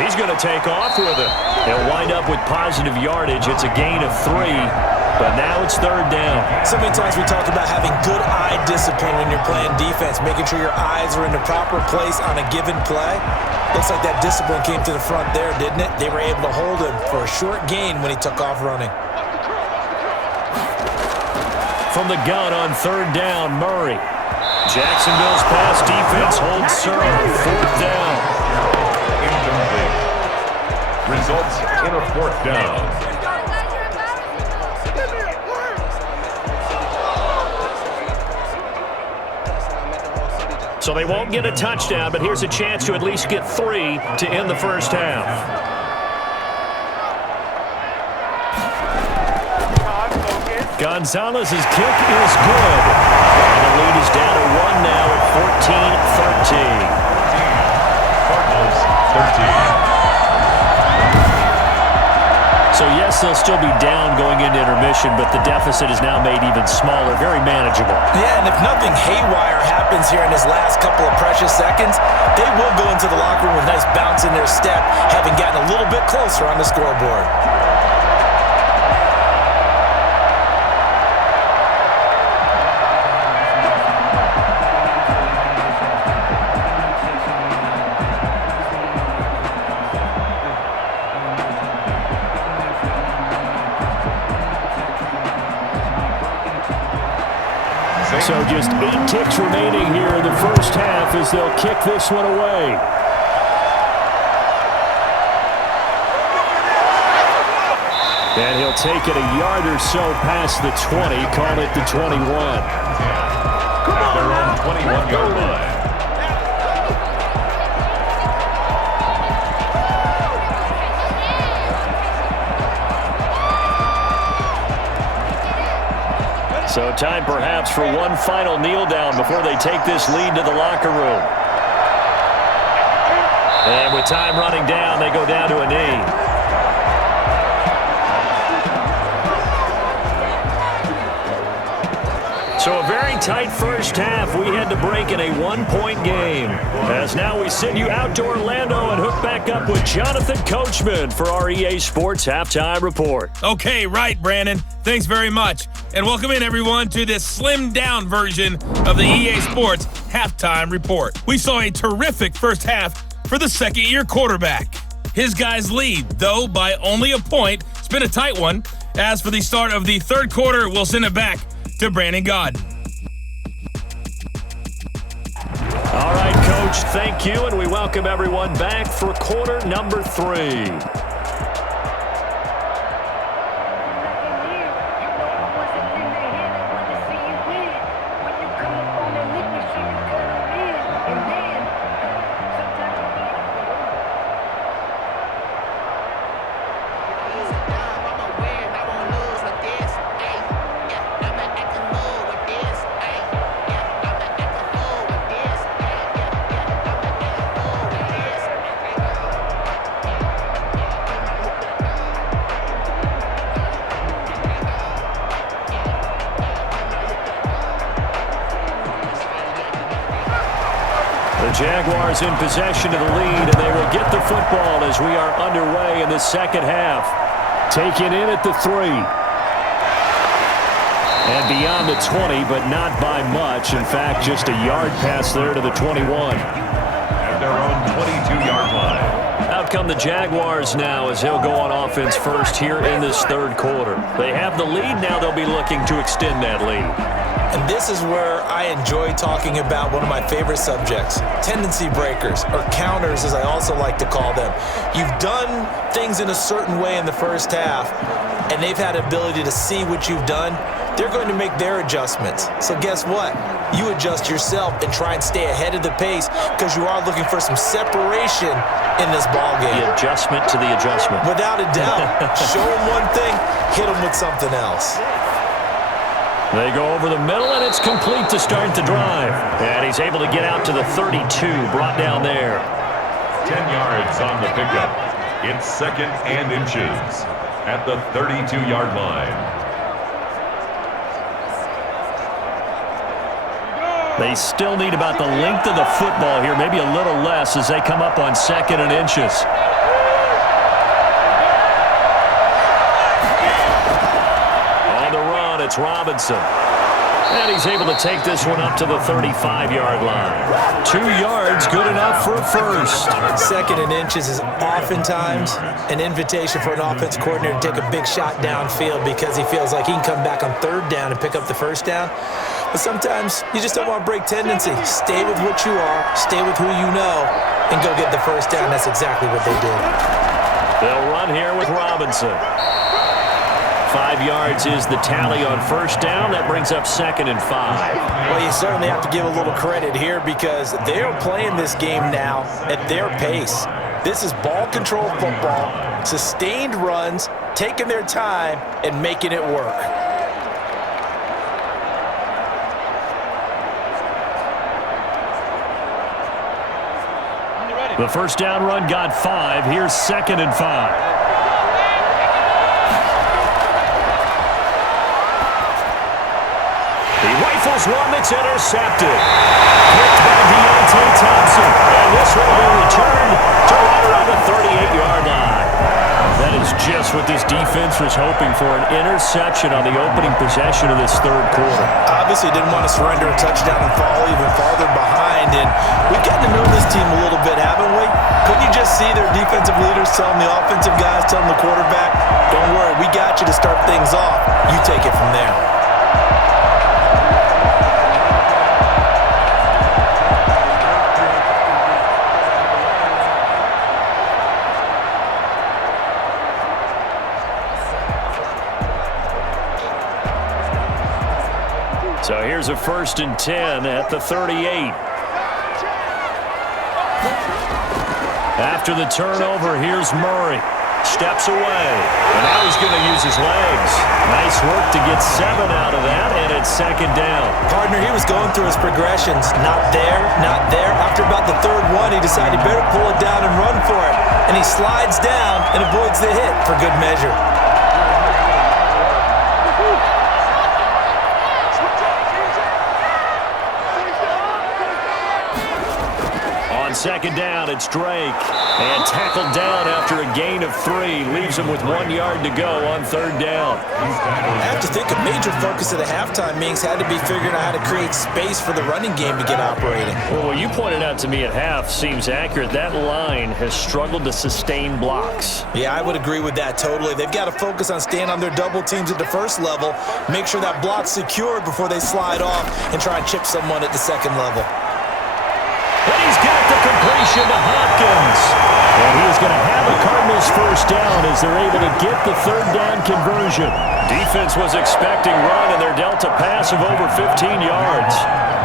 He's going to take off with it. He'll wind up with positive yardage. It's a gain of 3, but now it's 3rd down. So many times we talk about having good eye discipline when you're playing defense, making sure your eyes are in the proper place on a given play. Looks like that discipline came to the front there, didn't it? They were able to hold him for a short gain when he took off running. From the gun on 3rd down, Murray. Jacksonville's pass defense holds serve. 4th down. Incomplete. Results in a 4th down. So they won't get a touchdown, but here's a chance to at least get 3 to end the first half. Gonzalez's kick is good. And the lead is down to 1 now at 14-13. Cardinals 13. So yes, they'll still be down going into intermission, but the deficit is now made even smaller, very manageable. Yeah, and if nothing haywire happens here in this last couple of precious seconds, they will go into the locker room with a nice bounce in their step, having gotten a little bit closer on the scoreboard. So just 8 ticks remaining here in the first half as they'll kick this one away. And he'll take it a yard or so past the 20, call it the 21. At their own 21-yard line. So time perhaps for one final kneel down before they take this lead to the locker room. And with time running down, they go down to a knee. So a very tight first half. We had to break in a 1-point game. As now we send you out to Orlando and hook back up with Jonathan Coachman for our EA Sports Halftime Report. Okay, right, Brandon. Thanks very much. And welcome in, everyone, to this slimmed-down version of the EA Sports Halftime Report. We saw a terrific first half for the second-year quarterback. His guys lead, though, by only a point. It's been a tight one. As for the start of the third quarter, we'll send it back to Brandon Gaudin. All right, Coach, thank you, and we welcome everyone back for quarter number 3. The Jaguars in possession of the lead, and they will get the football as we are underway in the second half. Taken in at the 3. And beyond the 20, but not by much. In fact, just a yard pass there to the 21. At their own 22-yard line. Out come the Jaguars now as they'll go on offense first here in this third quarter. They have the lead. Now they'll be looking to extend that lead. And this is where I enjoy talking about one of my favorite subjects, tendency breakers, or counters as I also like to call them. You've done things in a certain way in the first half, and they've had ability to see what you've done. They're going to make their adjustments. So guess what? You adjust yourself and try and stay ahead of the pace because you are looking for some separation in this ballgame. The adjustment to the adjustment. Without a doubt. Show them one thing, hit them with something else. They go over the middle, and it's complete to start the drive. And he's able to get out to the 32, brought down there. 10 yards on the pickup. It's 2nd and inches at the 32-yard line. They still need about the length of the football here, maybe a little less as they come up on 2nd and inches. On the run, it's Robinson. And he's able to take this one up to the 35-yard line. 2 yards, good enough for a first. 2nd and inches is oftentimes an invitation for an offense coordinator to take a big shot downfield because he feels like he can come back on 3rd down and pick up the first down. But sometimes you just don't want to break tendency. Stay with what you are, stay with who you know, and go get the first down. That's exactly what they did. They'll run here with Robinson. 5 yards is the tally on first down. That brings up 2nd and 5. Well, you certainly have to give a little credit here because they're playing this game now at their pace. This is ball control football, sustained runs, taking their time, and making it work. The first down run got 5. Here's 2nd and 5. He rifles one that's intercepted. Picked by Deontay Thompson. And this one will be returned to right around the 38-yard line. That is just what this defense was hoping for, an interception on the opening possession of this third quarter. Obviously didn't want to surrender a touchdown and fall even farther behind. And we've gotten to know this team a little bit, haven't we? Couldn't you just see their defensive leaders telling the offensive guys, telling the quarterback, don't worry, we got you to start things off. You take it from there. So here's a 1st and 10 at the 38. After the turnover, here's Murray. Steps away. And now he's going to use his legs. Nice work to get 7 out of that, and it's 2nd down. Partner, he was going through his progressions. Not there, not there. After about the 3rd one, he decided he better pull it down and run for it. And he slides down and avoids the hit for good measure. On 2nd down, it's Drake. And tackled down after a gain of 3. Leaves him with 1 yard to go on 3rd down. I have to think a major focus of the halftime meetings had to be figuring out how to create space for the running game to get operating. Well, what you pointed out to me at half seems accurate. That line has struggled to sustain blocks. Yeah, I would agree with that totally. They've got to focus on staying on their double teams at the first level, make sure that block's secured before they slide off and try and chip someone at the 2nd level. And he's got the completion to Hopkins. And he is going to have a Cardinals first down as they're able to get the 3rd down conversion. Defense was expecting run, and they're dealt a pass of over 15 yards.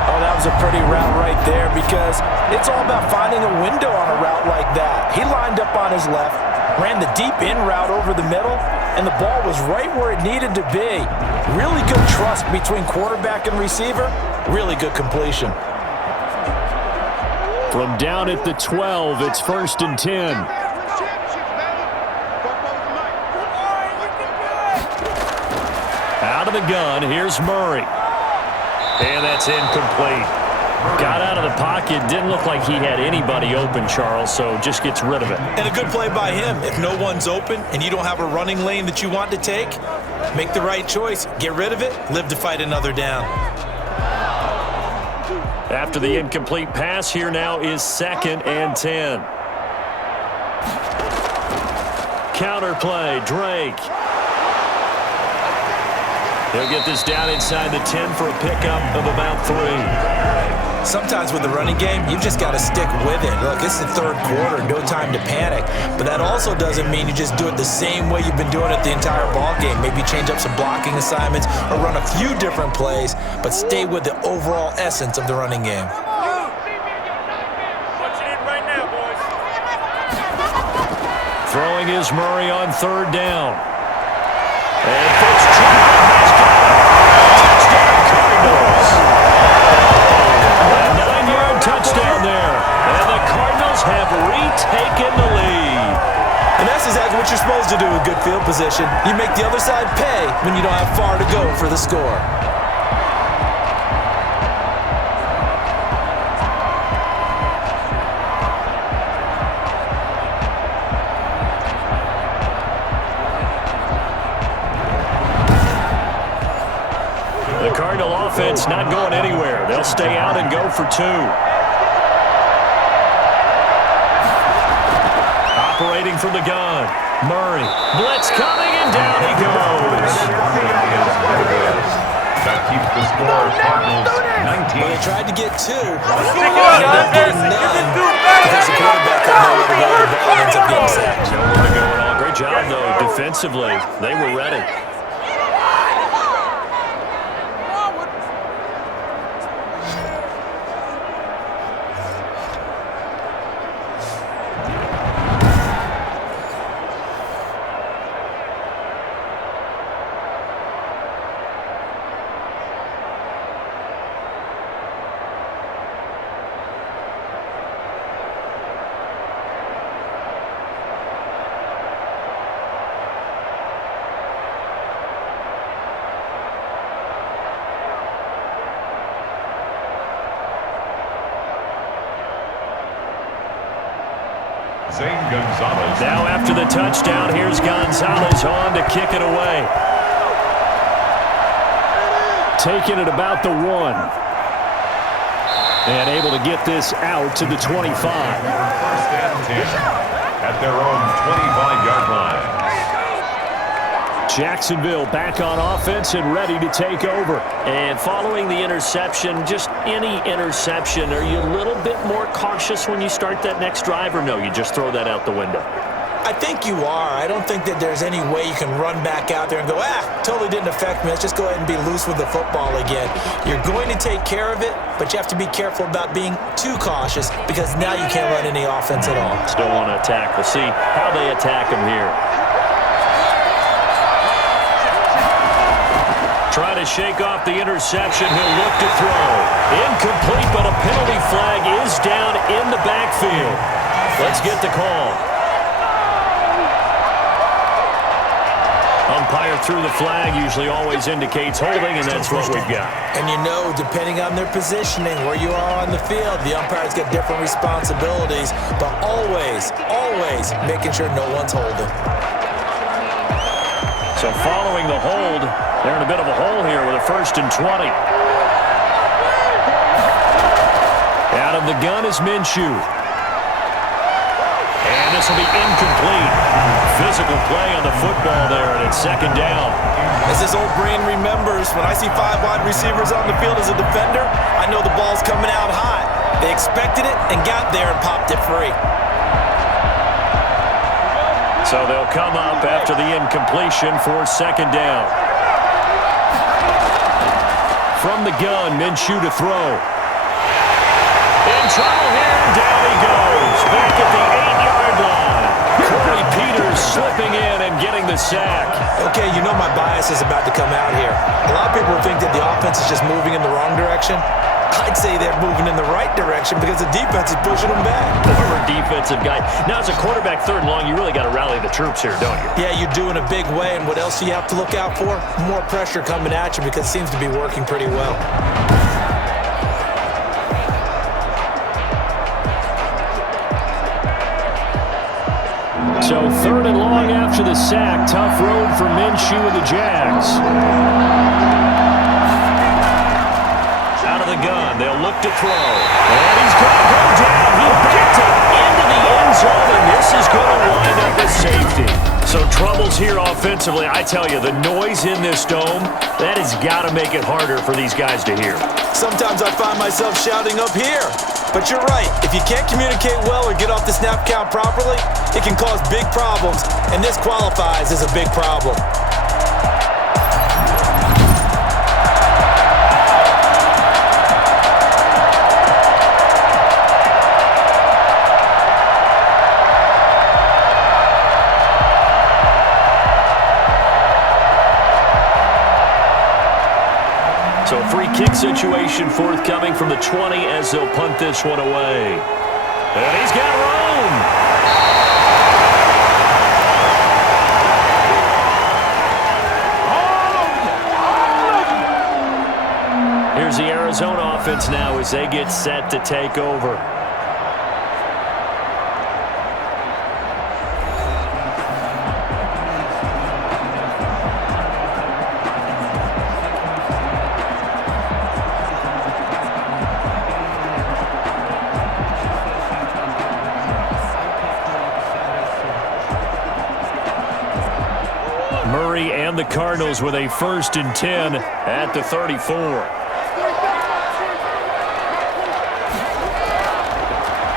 Oh, that was a pretty route right there because it's all about finding a window on a route like that. He lined up on his left, ran the deep in route over the middle, and the ball was right where it needed to be. Really good trust between quarterback and receiver. Really good completion. From down at the 12, it's 1st and 10. Out of the gun, here's Murray. And that's incomplete. Got out of the pocket. Didn't look like he had anybody open, Charles, so just gets rid of it. And a good play by him. If no one's open and you don't have a running lane that you want to take, make the right choice. Get rid of it. Live to fight another down. After the incomplete pass, here now is 2nd and 10. Counter play, Drake. He'll get this down inside the 10 for a pickup of about 3. Sometimes with the running game, you've just got to stick with it. Look, it's the third quarter, no time to panic. But that also doesn't mean you just do it the same way you've been doing it the entire ball game. Maybe change up some blocking assignments or run a few different plays, but stay with the overall essence of the running game. Throwing is Murray on 3rd down. And Fitzgerald has got it. Touchdown, Cardinals. A 9-yard touchdown there. And the Cardinals have retaken the lead. And that's exactly what you're supposed to do with good field position. You make the other side pay when you don't have far to go for the score. Offense not going anywhere. They'll stay out and go for 2. Operating from the gun. Murray. Blitz coming, and down he goes. That keeps the score Cardinals 19. Well, they tried to get 2. Ended up getting none because the quarterback had nowhere to go. The ball ends up getting sacked. Nowhere to go at all. Great job, though, defensively. They were ready. Now after the touchdown, here's Gonzalez on to kick it away. Taking it about the 1. And able to get this out to the 25. 1st and 10 at their own 25-yard line. Jacksonville back on offense and ready to take over. And following the interception, just any interception, are you a little bit more cautious when you start that next drive, or no, you just throw that out the window? I think you are. I don't think that there's any way you can run back out there and go, totally didn't affect me. Let's just go ahead and be loose with the football again. You're going to take care of it, but you have to be careful about being too cautious because now you can't run any offense at all. Still want to attack. We'll see how they attack him here. Try to shake off the interception. He'll look to throw. Incomplete, but a penalty flag is down in the backfield. Let's get the call. Umpire threw the flag, usually always indicates holding, and that's what we've got. And you know, depending on their positioning, where you are on the field, the umpires get different responsibilities, but always making sure no one's holding. So following the hold, they're in a bit of a hole here with a 1st and 20. Out of the gun is Minshew. And this will be incomplete. Physical play on the football there, and it's 2nd down. As this old brain remembers, when I see 5 wide receivers on the field as a defender, I know the ball's coming out hot. They expected it and got there and popped it free. So they'll come up after the incompletion for 2nd down. From the gun, Minshew to throw. In trouble here, down he goes. Back at the 8-yard line. Corey Peters slipping in and getting the sack. Okay, you know my bias is about to come out here. A lot of people think that the offense is just moving in the wrong direction. I'd say they're moving in the right direction because the defense is pushing them back. Former defensive guy. Now, as a quarterback 3rd and long, you really got to rally the troops here, don't you? Yeah, you do in a big way. And what else do you have to look out for? More pressure coming at you because it seems to be working pretty well. So 3rd and long after the sack. Tough road for Minshew and the Jags. Out of the gun. They'll look to throw. And he's going to go down. He backed it into the end zone, and this is going to wind up with safety. So troubles here offensively. I tell you, the noise in this dome, that has got to make it harder for these guys to hear. Sometimes I find myself shouting up here. But you're right. If you can't communicate well or get off the snap count properly, it can cause big problems, and this qualifies as a big problem. So a free kick situation forthcoming from the 20 as they'll punt this one away. And he's got room. Here's the Arizona offense now as they get set to take over. Murray and the Cardinals with a 1st and 10 at the 34.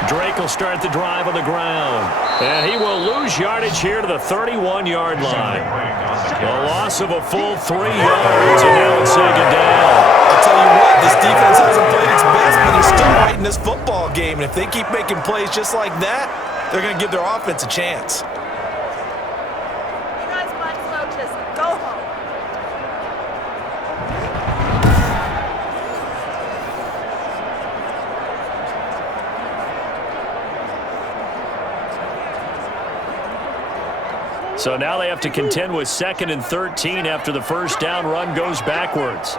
Drake will start the drive on the ground. And he will lose yardage here to the 31-yard line. A loss of a full 3 yards, and now it's 2nd down. I'll tell you what, this defense hasn't played its best, but they're still right in this football game. And if they keep making plays just like that, they're going to give their offense a chance. So now they have to contend with 2nd and 13 after the 1st down run goes backwards.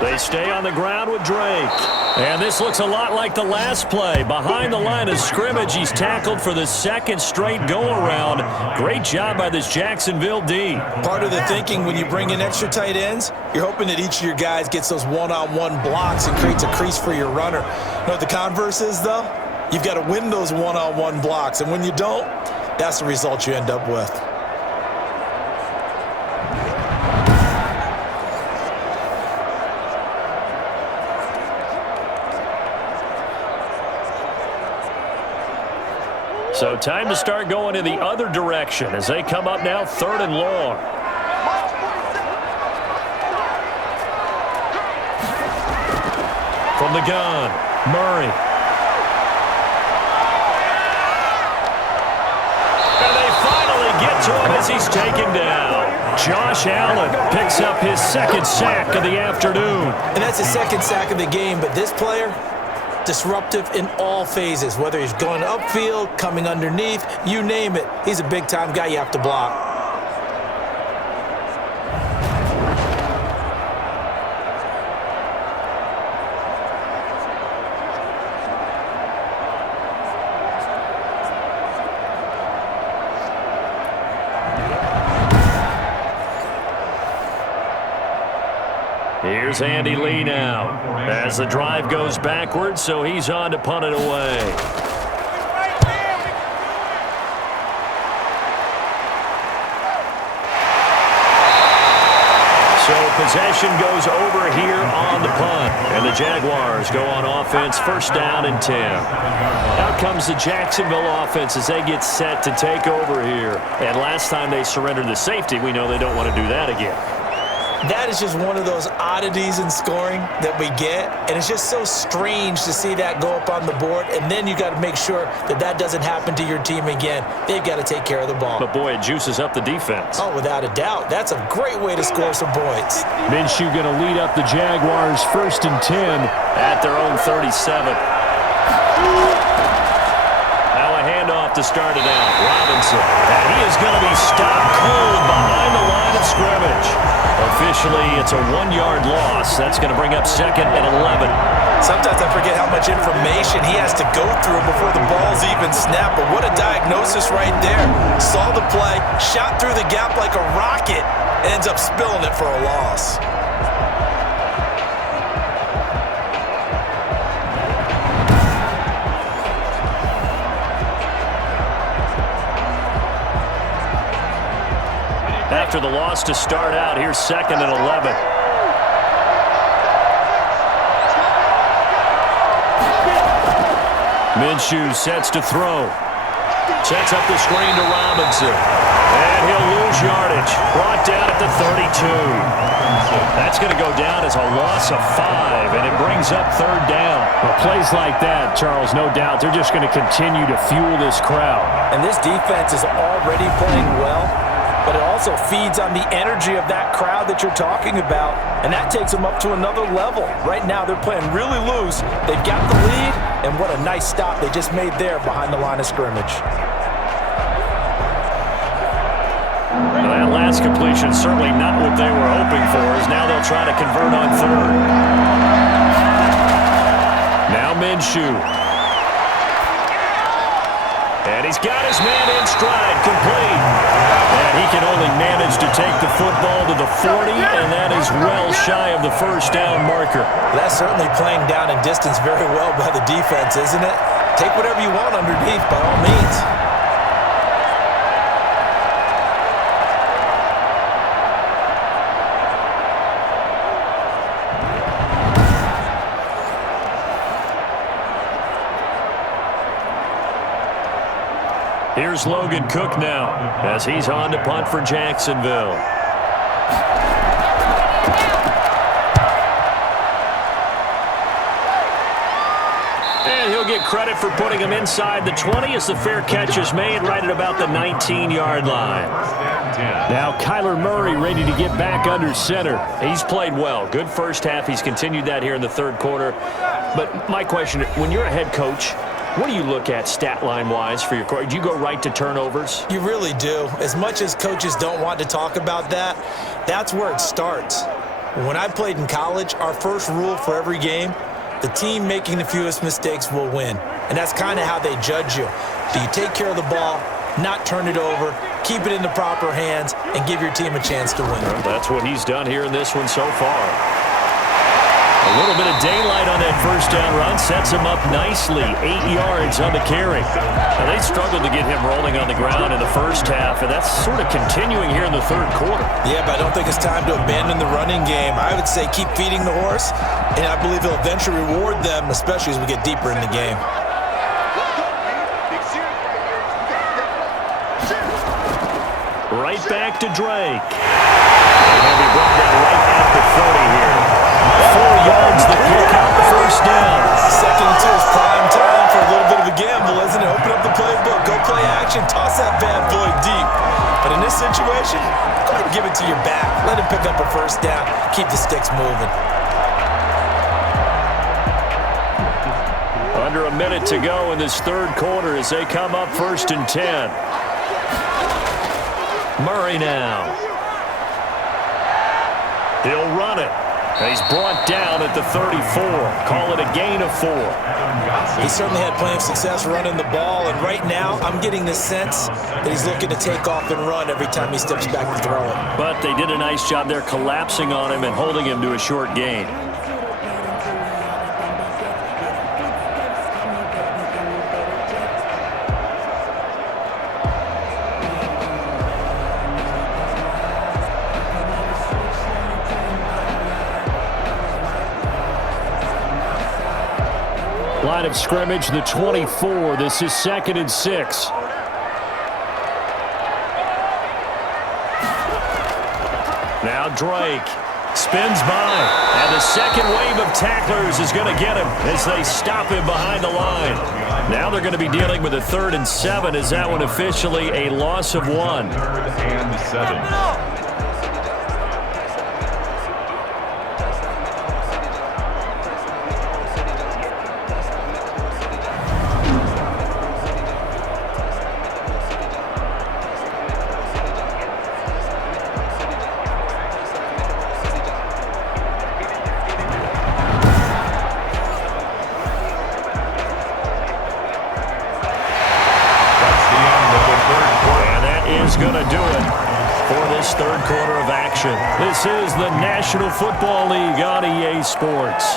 They stay on the ground with Drake. And this looks a lot like the last play. Behind the line of scrimmage, he's tackled for the 2nd straight go-around. Great job by this Jacksonville D. Part of the thinking when you bring in extra tight ends, you're hoping that each of your guys gets those one-on-one blocks and creates a crease for your runner. You know what the converse is, though? You've got to win those one-on-one blocks, and when you don't, that's the result you end up with. So time to start going in the other direction as they come up now 3rd and long. From the gun, Murray. Get to him as he's taken down. Josh Allen picks up his 2nd sack of the afternoon. And that's his 2nd sack of the game, but this player, disruptive in all phases, whether he's going upfield, coming underneath, you name it. He's a big-time guy you have to block. Here's Andy Lee now as the drive goes backwards, so he's on to punt it away. So possession goes over here on the punt, and the Jaguars go on offense, 1st down and 10. Out comes the Jacksonville offense as they get set to take over here. And last time they surrendered the safety, we know they don't want to do that again. That is just one of those oddities in scoring that we get, and it's just so strange to see that go up on the board, and then you got to make sure that that doesn't happen to your team again. They've got to take care of the ball. But, boy, it juices up the defense. Oh, without a doubt. That's a great way to score some points. Minshew going to lead up the Jaguars 1st and 10 at their own 37. Now a handoff to start it out. Robinson. And he is going to be stopped cold behind the line of scrimmage. Officially, it's a 1-yard loss. That's going to bring up 2nd and 11. Sometimes I forget how much information he has to go through before the ball's even snapped. But what a diagnosis right there. Saw the play, shot through the gap like a rocket, ends up spilling it for a loss. After the loss to start out, here's 2nd and 11. Minshew sets to throw. Sets up the screen to Robinson. And he'll lose yardage. Brought down at the 32. That's going to go down as a loss of 5, and it brings up 3rd down. Well, plays like that, Charles, no doubt, they're just going to continue to fuel this crowd. And this defense is already playing well, but it also feeds on the energy of that crowd that you're talking about, and that takes them up to another level. Right now, they're playing really loose. They've got the lead, and what a nice stop they just made there behind the line of scrimmage. That last completion certainly not what they were hoping for, as now they'll try to convert on 3rd. Now Minshew. And he's got his man in stride, complete. And he can only manage to take the football to the 40, and that is well shy of the 1st down marker. That's certainly playing down in distance very well by the defense, isn't it? Take whatever you want underneath, by all means. Here's Logan Cook now as he's on to punt for Jacksonville. And he'll get credit for putting him inside the 20 as the fair catch is made right at about the 19-yard line. Now Kyler Murray ready to get back under center. He's played well. Good first half. He's continued that here in the 3rd quarter. But my question, when you're a head coach, what do you look at stat line-wise for your coach? Do you go right to turnovers? You really do. As much as coaches don't want to talk about that, that's where it starts. When I played in college, our first rule for every game, the team making the fewest mistakes will win. And that's kind of how they judge you. Do you take care of the ball, not turn it over, keep it in the proper hands, and give your team a chance to win? Well, that's what he's done here in this one so far. A little bit of daylight on that 1st down run sets him up nicely. 8 yards on the carry. Now, they struggled to get him rolling on the ground in the 1st half, and that's sort of continuing here in the 3rd quarter. Yeah, but I don't think it's time to abandon the running game. I would say keep feeding the horse, and I believe he'll eventually reward them, especially as we get deeper in the game. Right back to Drake. And he'll be brought down right at the 30 here. 4 yards the pick up, 1st down. 2nd and 2 is prime time for a little bit of a gamble, isn't it? Open up the playbook, go play action, toss that bad boy deep. But in this situation, go ahead and give it to your back. Let him pick up a 1st down, keep the sticks moving. Under a minute to go in this 3rd quarter as they come up 1st and 10. Murray now. He'll run it. He's brought down at the 34. Call it a gain of 4. He certainly had plenty of success running the ball, and right now I'm getting the sense that he's looking to take off and run every time he steps back to throw it. But they did a nice job there collapsing on him and holding him to a short gain. Line of scrimmage, the 24. This is 2nd and 6. Now Drake spins by, and the second wave of tacklers is going to get him as they stop him behind the line. Now they're going to be dealing with a 3rd and 7. Is that one officially a loss of 1? 3rd and 7. This is the National Football League on EA Sports.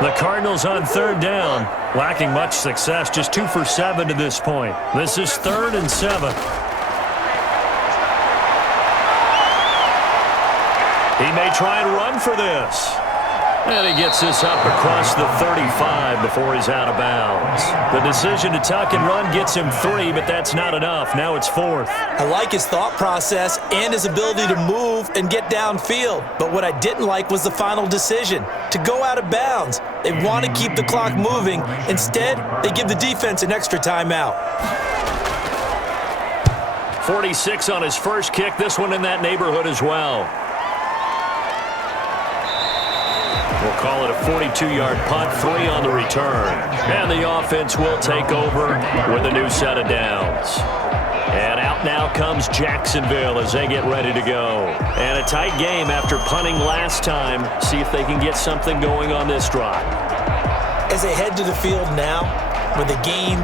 The Cardinals on third down, lacking much success, just 2 for 7 to this point. This is 3rd and 7. He may try and run for this. And he gets this up across the 35 before he's out of bounds. The decision to tuck and run gets him 3, but that's not enough. Now it's 4th. I like his thought process and his ability to move and get downfield. But what I didn't like was the final decision, to go out of bounds. They want to keep the clock moving. Instead, they give the defense an extra timeout. 46 on his first kick, this one in that neighborhood as well. We'll call it a 42-yard punt, 3 on the return. And the offense will take over with a new set of downs. And out now comes Jacksonville as they get ready to go. And a tight game after punting last time. See if they can get something going on this drive. As they head to the field now, with the game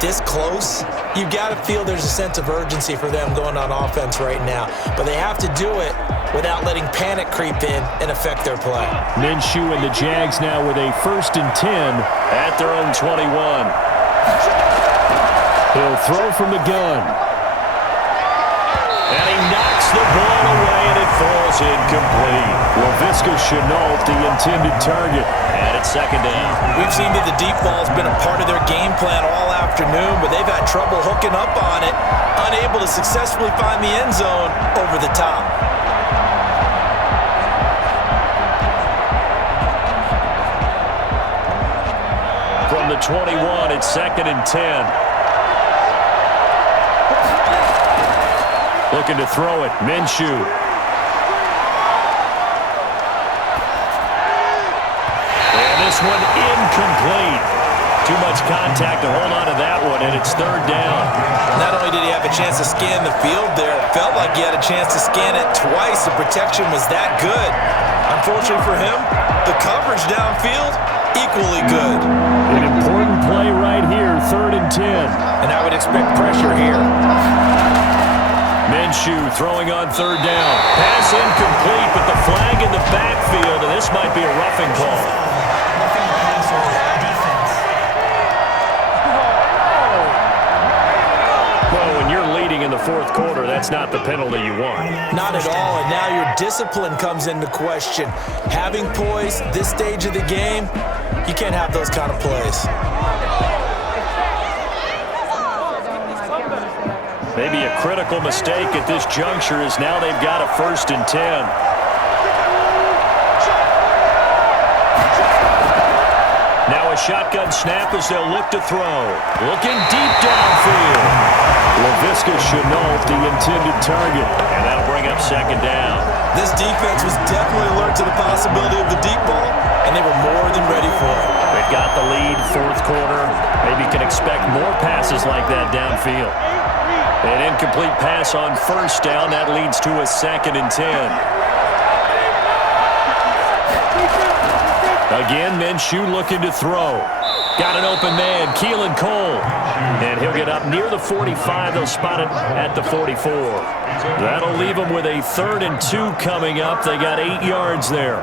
this close, you've got to feel there's a sense of urgency for them going on offense right now. But they have to do it without letting panic creep in and affect their play. Minshew and the Jags now with a 1st and 10 at their own 21. He'll throw from the gun. And he knocks the ball away, and it falls incomplete. Laviska Shenault, the intended target. And it's 2nd down. We've seen that the deep ball's been a part of their game plan all afternoon, but they've had trouble hooking up on it, unable to successfully find the end zone over the top. From the 21, it's 2nd and 10. Looking to throw it, Minshew. And this one incomplete. Too much contact to hold on to that one, and it's 3rd down. Not only did he have a chance to scan the field there, it felt like he had a chance to scan it twice. The protection was that good. Unfortunately for him, the coverage downfield, equally good. An important play right here, 3rd and 10. And I would expect pressure here. Minshew throwing on 3rd down. Pass incomplete, but the flag in the backfield, and this might be a roughing call. Roughing the passer, defense. Well, when you're leading in the 4th quarter, that's not the penalty you want. Not at all, and now your discipline comes into question. Having poise this stage of the game, you can't have those kind of plays. Maybe a critical mistake at this juncture is now they've got a 1st and 10. Now a shotgun snap as they'll look to throw. Looking deep downfield. Laviska Shenault, the intended target. And that'll bring up 2nd down. This defense was definitely alert to the possibility of the deep ball, and they were more than ready for it. They've got the lead, 4th quarter. Maybe can expect more passes like that downfield. An incomplete pass on 1st down. That leads to a 2nd and 10. Again, Minshew looking to throw. Got an open man, Keelan Cole. And he'll get up near the 45. They'll spot it at the 44. That'll leave them with a 3rd and 2 coming up. They got 8 yards there.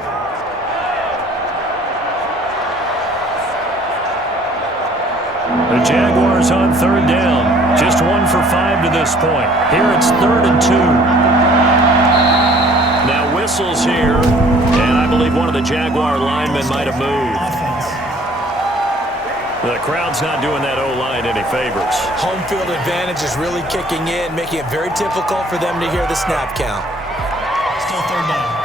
The Jaguars on 3rd down. Just 1 for 5 to this point. Here it's 3rd and 2. Now whistles here, and I believe one of the Jaguar linemen might have moved. The crowd's not doing that O-line any favors. Home field advantage is really kicking in, making it very difficult for them to hear the snap count. Still 3rd down.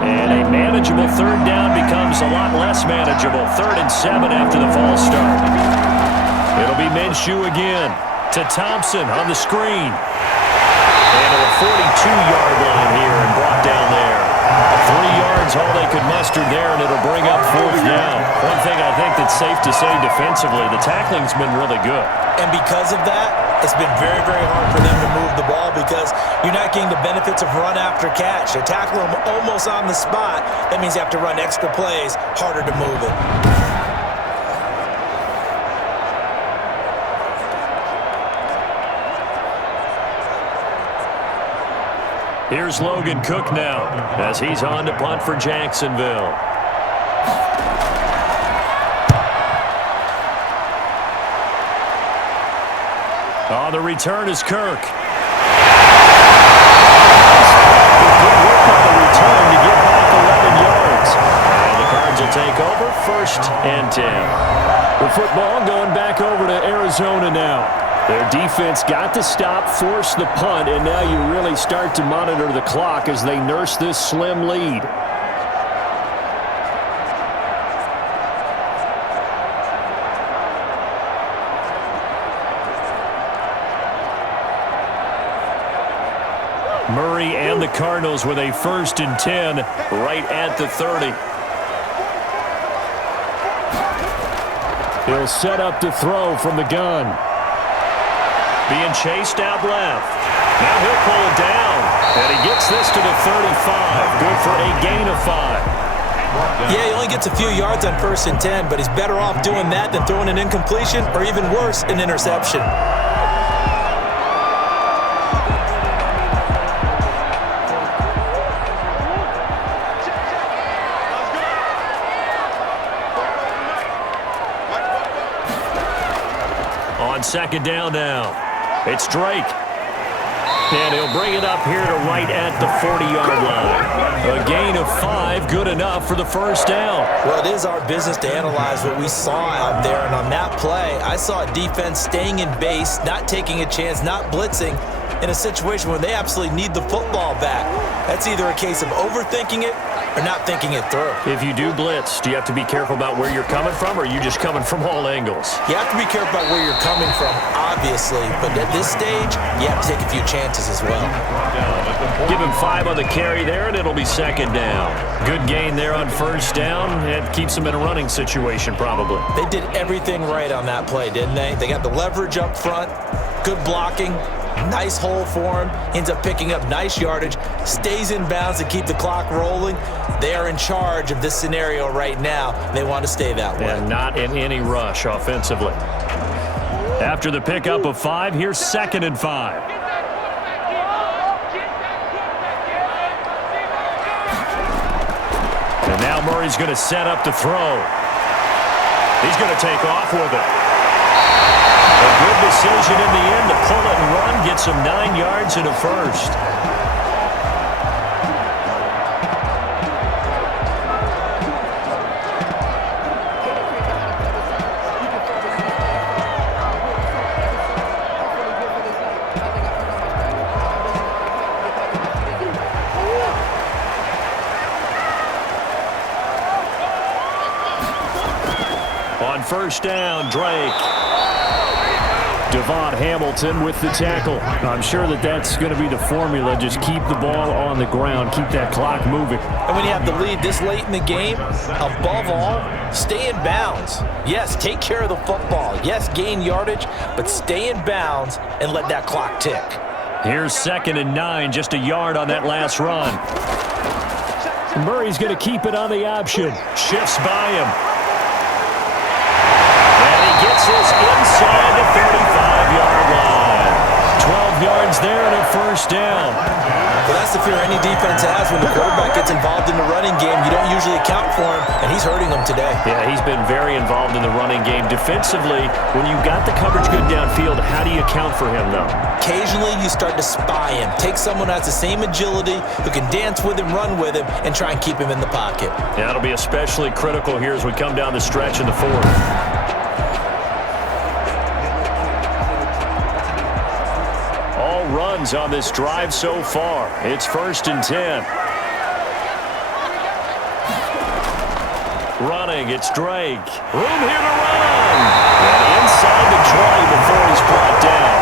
And a manageable 3rd down becomes a lot less manageable. 3rd and 7 after the false start. It'll be Minshew again to Thompson on the screen. And to the 42-yard line here and brought down there. yards, all they could muster there, and it'll bring up 4th down. One thing I think that's safe to say defensively, the tackling's been really good. And because of that, it's been very, very hard for them to move the ball because you're not getting the benefits of run after catch. They tackle them almost on the spot. That means you have to run extra plays, harder to move it. Here's Logan Cook now as he's on to punt for Jacksonville. On the return is Kirk. Good work on the return to get back 11 yards. And the Cards will take over 1st and 10. The football going back over to Arizona now. Their defense got to stop, force the punt, and now you really start to monitor the clock as they nurse this slim lead. Murray and the Cardinals with a 1st and 10 right at the 30. He'll set up to throw from the gun. Being chased out left. Now he'll pull it down. And he gets this to the 35. Good for a gain of 5. Yeah, he only gets a few yards on 1st and 10, but he's better off doing that than throwing an incompletion or even worse, an interception. On 2nd down now. It's Drake. And he'll bring it up here to right at the 40-yard line. A gain of 5, good enough for the 1st down. Well, it is our business to analyze what we saw out there. And on that play, I saw a defense staying in base, not taking a chance, not blitzing in a situation where they absolutely need the football back. That's either a case of overthinking it or not thinking it through. If you do blitz, do you have to be careful about where you're coming from, or are you just coming from all angles? You have to be careful about where you're coming from, obviously, but at this stage, you have to take a few chances as well. Give him 5 on the carry there, and it'll be 2nd down. Good gain there on 1st down. It keeps them in a running situation, probably. They did everything right on that play, didn't they? They got the leverage up front, good blocking, nice hole for him, ends up picking up nice yardage, stays in bounds to keep the clock rolling. They are in charge of this scenario right now. They want to stay that way. And not in any rush offensively. After the pickup of 5, here's 2nd and 5. And now Murray's going to set up to throw. He's going to take off with it. A good decision in the end to pull it and run, gets him 9 yards and a 1st. On 1st down, Drake. Devon Hamilton with the tackle. I'm sure that's going to be the formula. Just keep the ball on the ground. Keep that clock moving. And when you have the lead this late in the game, above all, stay in bounds. Yes, take care of the football. Yes, gain yardage, but stay in bounds and let that clock tick. Here's 2nd and 9, just a yard on that last run. Murray's going to keep it on the option. Shifts by him. Gets this inside the 35-yard line. 12 yards there and a 1st down. Well, that's the fear any defense has when the quarterback gets involved in the running game. You don't usually account for him, and he's hurting them today. Yeah, he's been very involved in the running game. Defensively, when you got the coverage good downfield, how do you account for him, though? Occasionally, you start to spy him. Take someone who has the same agility, who can dance with him, run with him, and try and keep him in the pocket. Yeah, it'll be especially critical here as we come down the stretch in the 4th. Runs on this drive so far. It's 1st and 10. Running, it's Drake. Room here to run. And inside the 20 before he's brought down.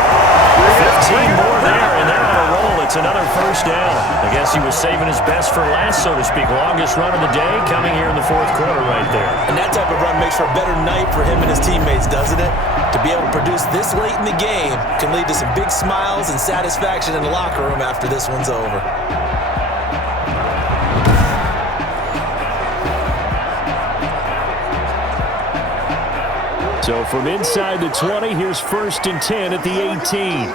15 more there, and they're on a roll. It's another first down. I guess he was saving his best for last, so to speak. Longest run of the day coming here in the fourth quarter right there. And that type of run makes for a better night for him and his teammates, doesn't it? To be able to produce this late in the game can lead to some big smiles and satisfaction in the locker room after this one's over. So from inside the 20, here's 1st and 10 at the 18.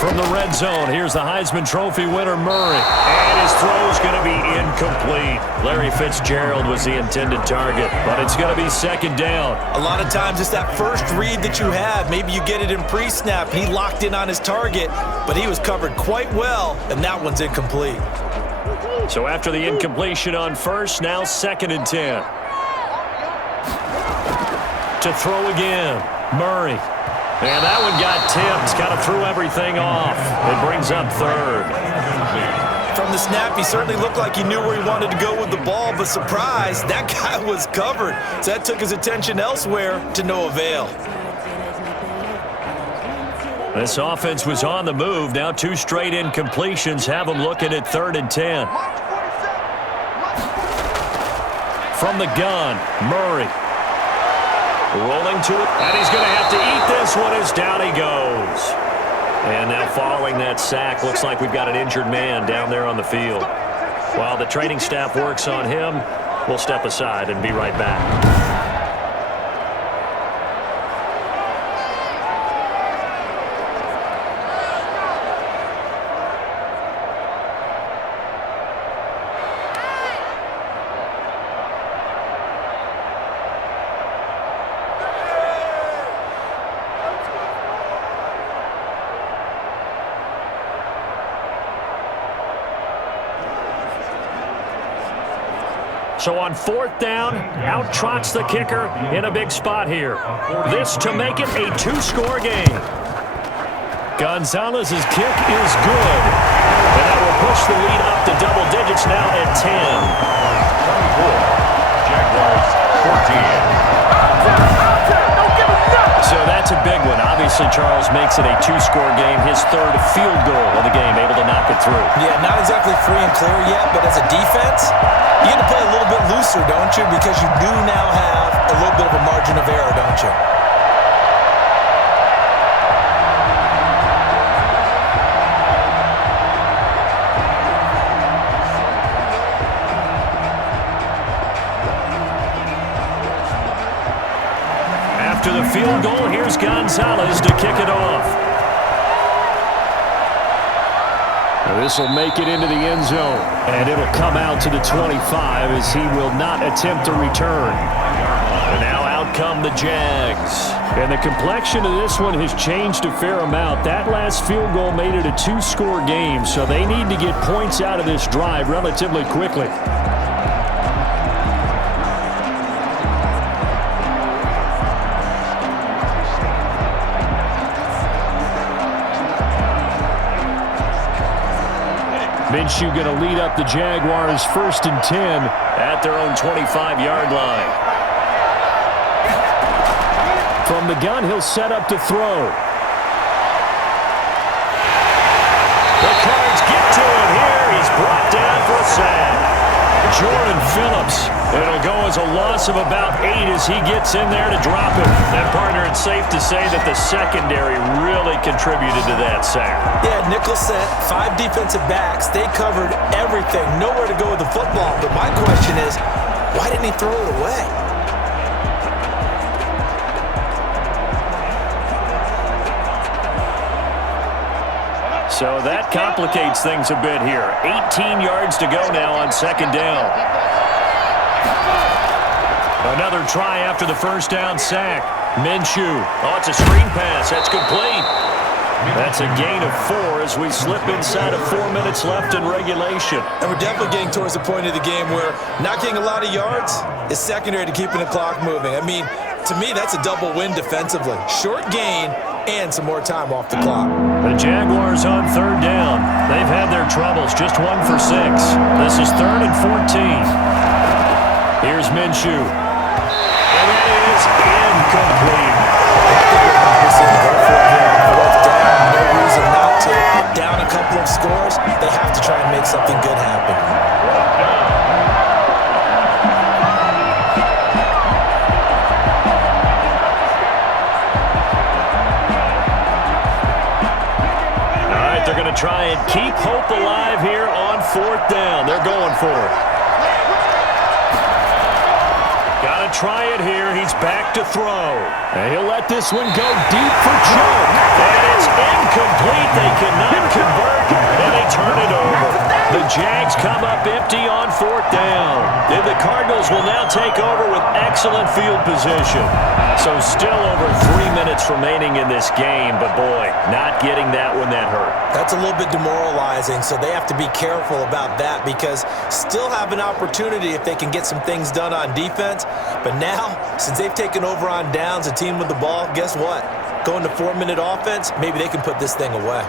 From the red zone, here's the Heisman Trophy winner, Murray. And his throw's going to be incomplete. Larry Fitzgerald was the intended target, but it's going to be 2nd down. A lot of times it's that first read that you have. Maybe you get it in pre-snap, and he locked in on his target, but he was covered quite well, and that one's incomplete. So after the incompletion on 1st, now 2nd and 10. To throw again, Murray. And that one got tipped, kind of threw everything off. It brings up 3rd. From the snap, he certainly looked like he knew where he wanted to go with the ball, but surprise, that guy was covered. So that took his attention elsewhere to no avail. This offense was on the move. Now 2 straight incompletions have them looking at 3rd and 10. From the gun, Murray. Rolling to it, and he's going to have to eat this one as down he goes. And now following that sack, looks like we've got an injured man down there on the field. While the training staff works on him, we'll step aside and be right back. So on 4th down, out trots the kicker in a big spot here. This to make it a 2-score game. Gonzalez's kick is good. And that will push the lead up to double digits now at 10. Jaguars 14. So that's a big one. Obviously, Charles makes it a 2-score game. His 3rd field goal of the game, able to knock it through. Yeah, not exactly free and clear yet, but as a defense, you get to play a little bit looser, don't you? Because you do now have a little bit of a margin of error, don't you? After the field goal, here's Gonzalez to kick it off. This will make it into the end zone, and it'll come out to the 25 as he will not attempt to return. And now out come the Jags. And the complexion of this one has changed a fair amount. That last field goal made it a 2-score game, so they need to get points out of this drive relatively quickly. Minshew going to lead up the Jaguars 1st and 10 at their own 25-yard line. From the gun, he'll set up to throw. The Cards get to him here. He's brought down for a sack. Jordan Phillips. It'll go as a loss of about 8 as he gets in there to drop it. And, partner, it's safe to say that the secondary really contributed to that sack. Yeah, nickel set, 5 defensive backs. They covered everything. Nowhere to go with the football. But my question is, why didn't he throw it away? So that complicates things a bit here. 18 yards to go now on 2nd down. Another try after the 1st down sack. Minshew. Oh, it's a screen pass. That's complete. That's a gain of 4 as we slip inside of 4 minutes left in regulation. And we're definitely getting towards the point of the game where not getting a lot of yards is secondary to keeping the clock moving. I mean, to me, that's a double win defensively. Short gain and some more time off the clock. The Jaguars on 3rd down. They've had their troubles, just 1 for 6. This is 3rd and 14. Here's Minshew. And it is incomplete. couple of scores, they have to try and make something good happen. All right, they're going to try and keep hope alive here on 4th down. They're going for it. Got to try it here. He's back to throw. And he'll let this one go deep for choke. And it's incomplete. They cannot convert, and they turn it over. The Jags come up empty on 4th down. And the Cardinals will now take over with excellent field position. So still over 3 minutes remaining in this game, but boy, not getting that one that hurt. That's a little bit demoralizing, so they have to be careful about that because still have an opportunity if they can get some things done on defense. But now, since they've taken over on downs, a team with the ball, guess what? Going to 4-minute offense, maybe they can put this thing away.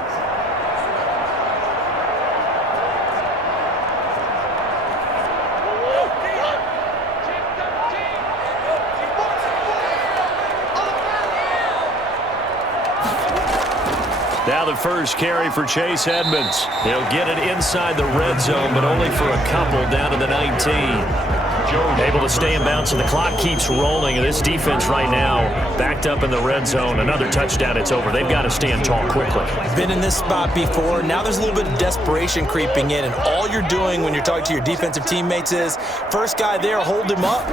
Now the first carry for Chase Edmonds. He'll get it inside the red zone, but only for a couple down to the 19. Able to stay in bounds, and the clock keeps rolling. And this defense right now backed up in the red zone. Another touchdown, it's over. They've got to stand tall quickly. Been in this spot before. Now there's a little bit of desperation creeping in, and all you're doing when you're talking to your defensive teammates is first guy there, hold him up.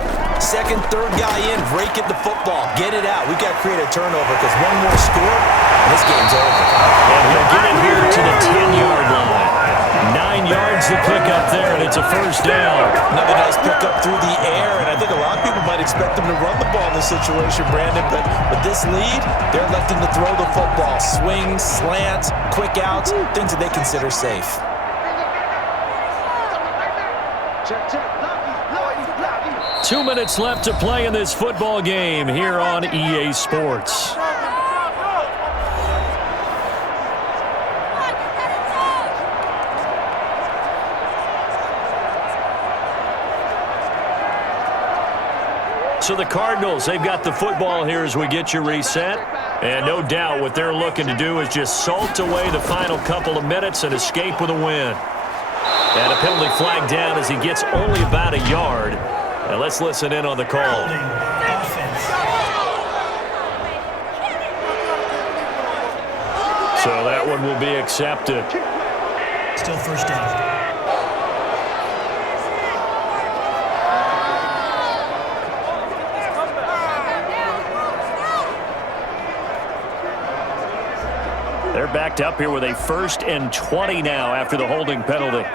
Second, third guy in, rake at the football. Get it out. We've got to create a turnover because one more score, and this game's over. And he'll get it here to the 10-yard line. 9 yards to pick up there, and it's a first down. Another nice pickup through the air, and I think a lot of people might expect them to run the ball in this situation, Brandon, but with this lead, they're electing to throw the football. Swings, slants, quick outs, things that they consider safe. Check. 2 minutes left to play in this football game here on EA Sports. So the Cardinals, they've got the football here as we get you reset. And no doubt what they're looking to do is just salt away the final couple of minutes and escape with a win. And a penalty flag down as he gets only about a yard. And let's listen in on the call. So that one will be accepted. Still first down. They're backed up here with a 1st and 20 now after the holding penalty.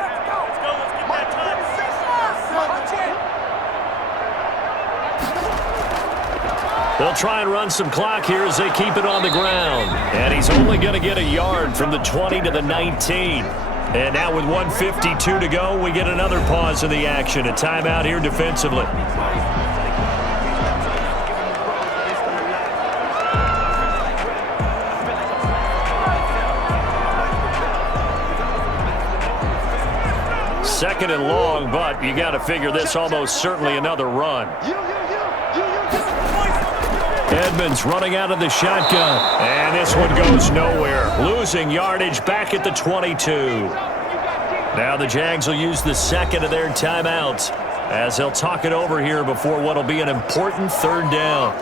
They'll try and run some clock here as they keep it on the ground. And he's only going to get a yard from the 20 to the 19. And now with 1:52 to go, we get another pause in the action. A timeout here defensively. Second and long, but you got to figure this almost certainly another run. Edmonds running out of the shotgun, and this one goes nowhere. Losing yardage back at the 22. Now the Jags will use the second of their timeouts as they'll talk it over here before what will be an important 3rd down.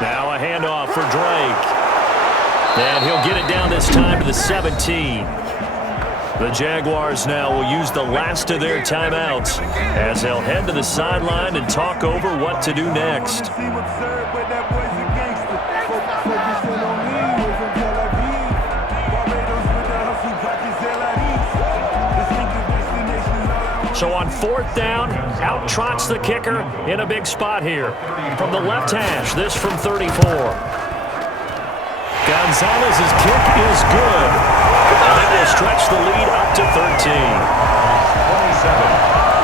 Now a handoff for Drake. And he'll get it down this time to the 17. The Jaguars now will use the last of their timeouts as they'll head to the sideline and talk over what to do next. So on 4th down, out trots the kicker in a big spot here. From the left hash, this from 34. Gonzalez's kick is good. And it will stretch the lead up to 13. 27,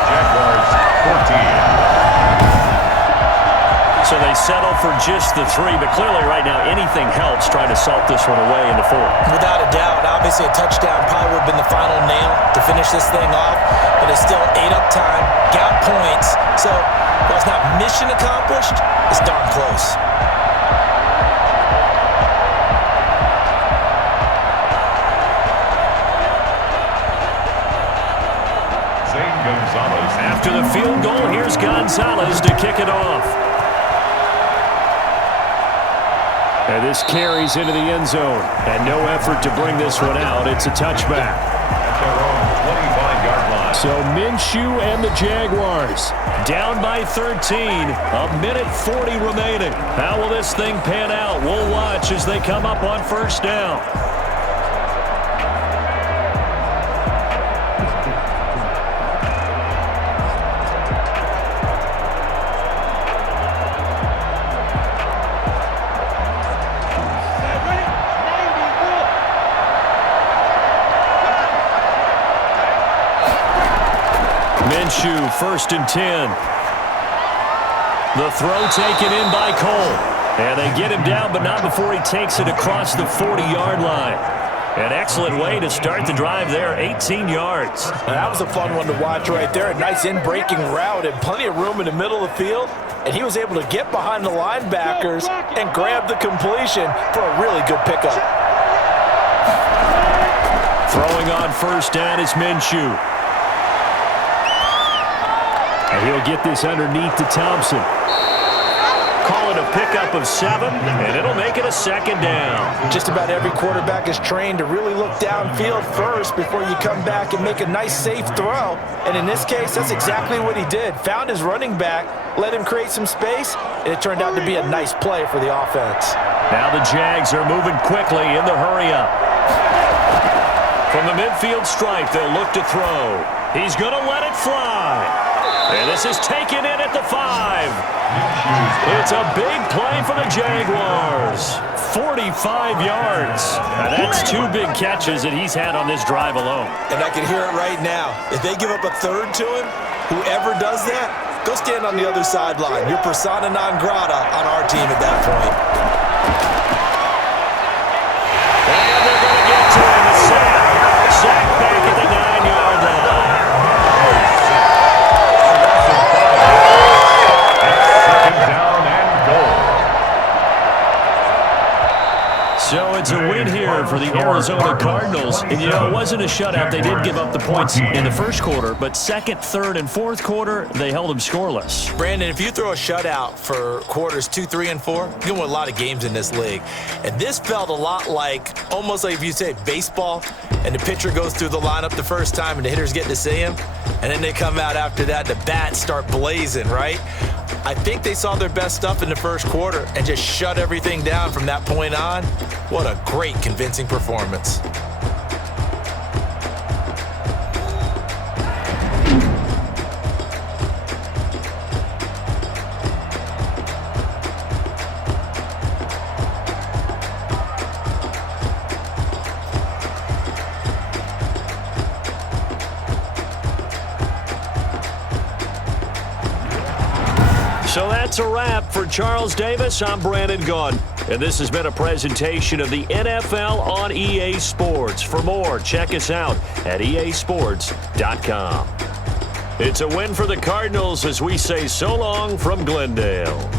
Jaguars 14. So they They settle for just the 3, but clearly right now anything helps trying to salt this one away in the 4th. Without a doubt, obviously a touchdown probably would have been the final nail to finish this thing off, but it's still ate up time, got points, so while it's not mission accomplished, it's darn close. After the field goal, here's Gonzalez to kick it off. And this carries into the end zone. And no effort to bring this one out. It's a touchback. At their own 25-yard line. So Minshew and the Jaguars down by 13. A minute 40 remaining. How will this thing pan out? We'll watch as they come up on first down. Minshew, 1st and 10. The throw taken in by Cole. And they get him down, but not before he takes it across the 40-yard line. An excellent way to start the drive there, 18 yards. That was a fun one to watch right there. A nice in-breaking route and plenty of room in the middle of the field. And he was able to get behind the linebackers and grab the completion for a really good pickup. Throwing on first down is Minshew. And he'll get this underneath to Thompson. Call it a pickup of 7, and it'll make it a 2nd down. Just about every quarterback is trained to really look downfield first before you come back and make a nice, safe throw. And in this case, that's exactly what he did. Found his running back, let him create some space, and it turned out to be a nice play for the offense. Now the Jags are moving quickly in the hurry-up. From the midfield stripe, they'll look to throw. He's going to let it fly. And this is taken in at the 5. It's a big play for the Jaguars. 45 yards. And that's 2 big catches that he's had on this drive alone. And I can hear it right now. If they give up a 3rd to him, whoever does that, go stand on the other sideline. You're persona non grata on our team at that point. And they're going to get to him. A sack. Sack back at the 9-yard line. So it's a win here for the Arizona Cardinals. And, you know, it wasn't a shutout. They did give up the points in the first quarter, but 2nd, 3rd, and 4th quarter, they held them scoreless. Brandon, if you throw a shutout for quarters 2, 3, and 4, you're going to win a lot of games in this league. And this felt a lot like, almost like if you say baseball, and the pitcher goes through the lineup the first time and the hitters get to see him, and then they come out after that, the bats start blazing, right? I think they saw their best stuff in the first quarter and just shut everything down from that point on. What a great, convincing performance. So that's a wrap for Charles Davis. I'm Brandon Gunn, and this has been a presentation of the NFL on EA Sports. For more, check us out at easports.com. It's a win for the Cardinals as we say so long from Glendale.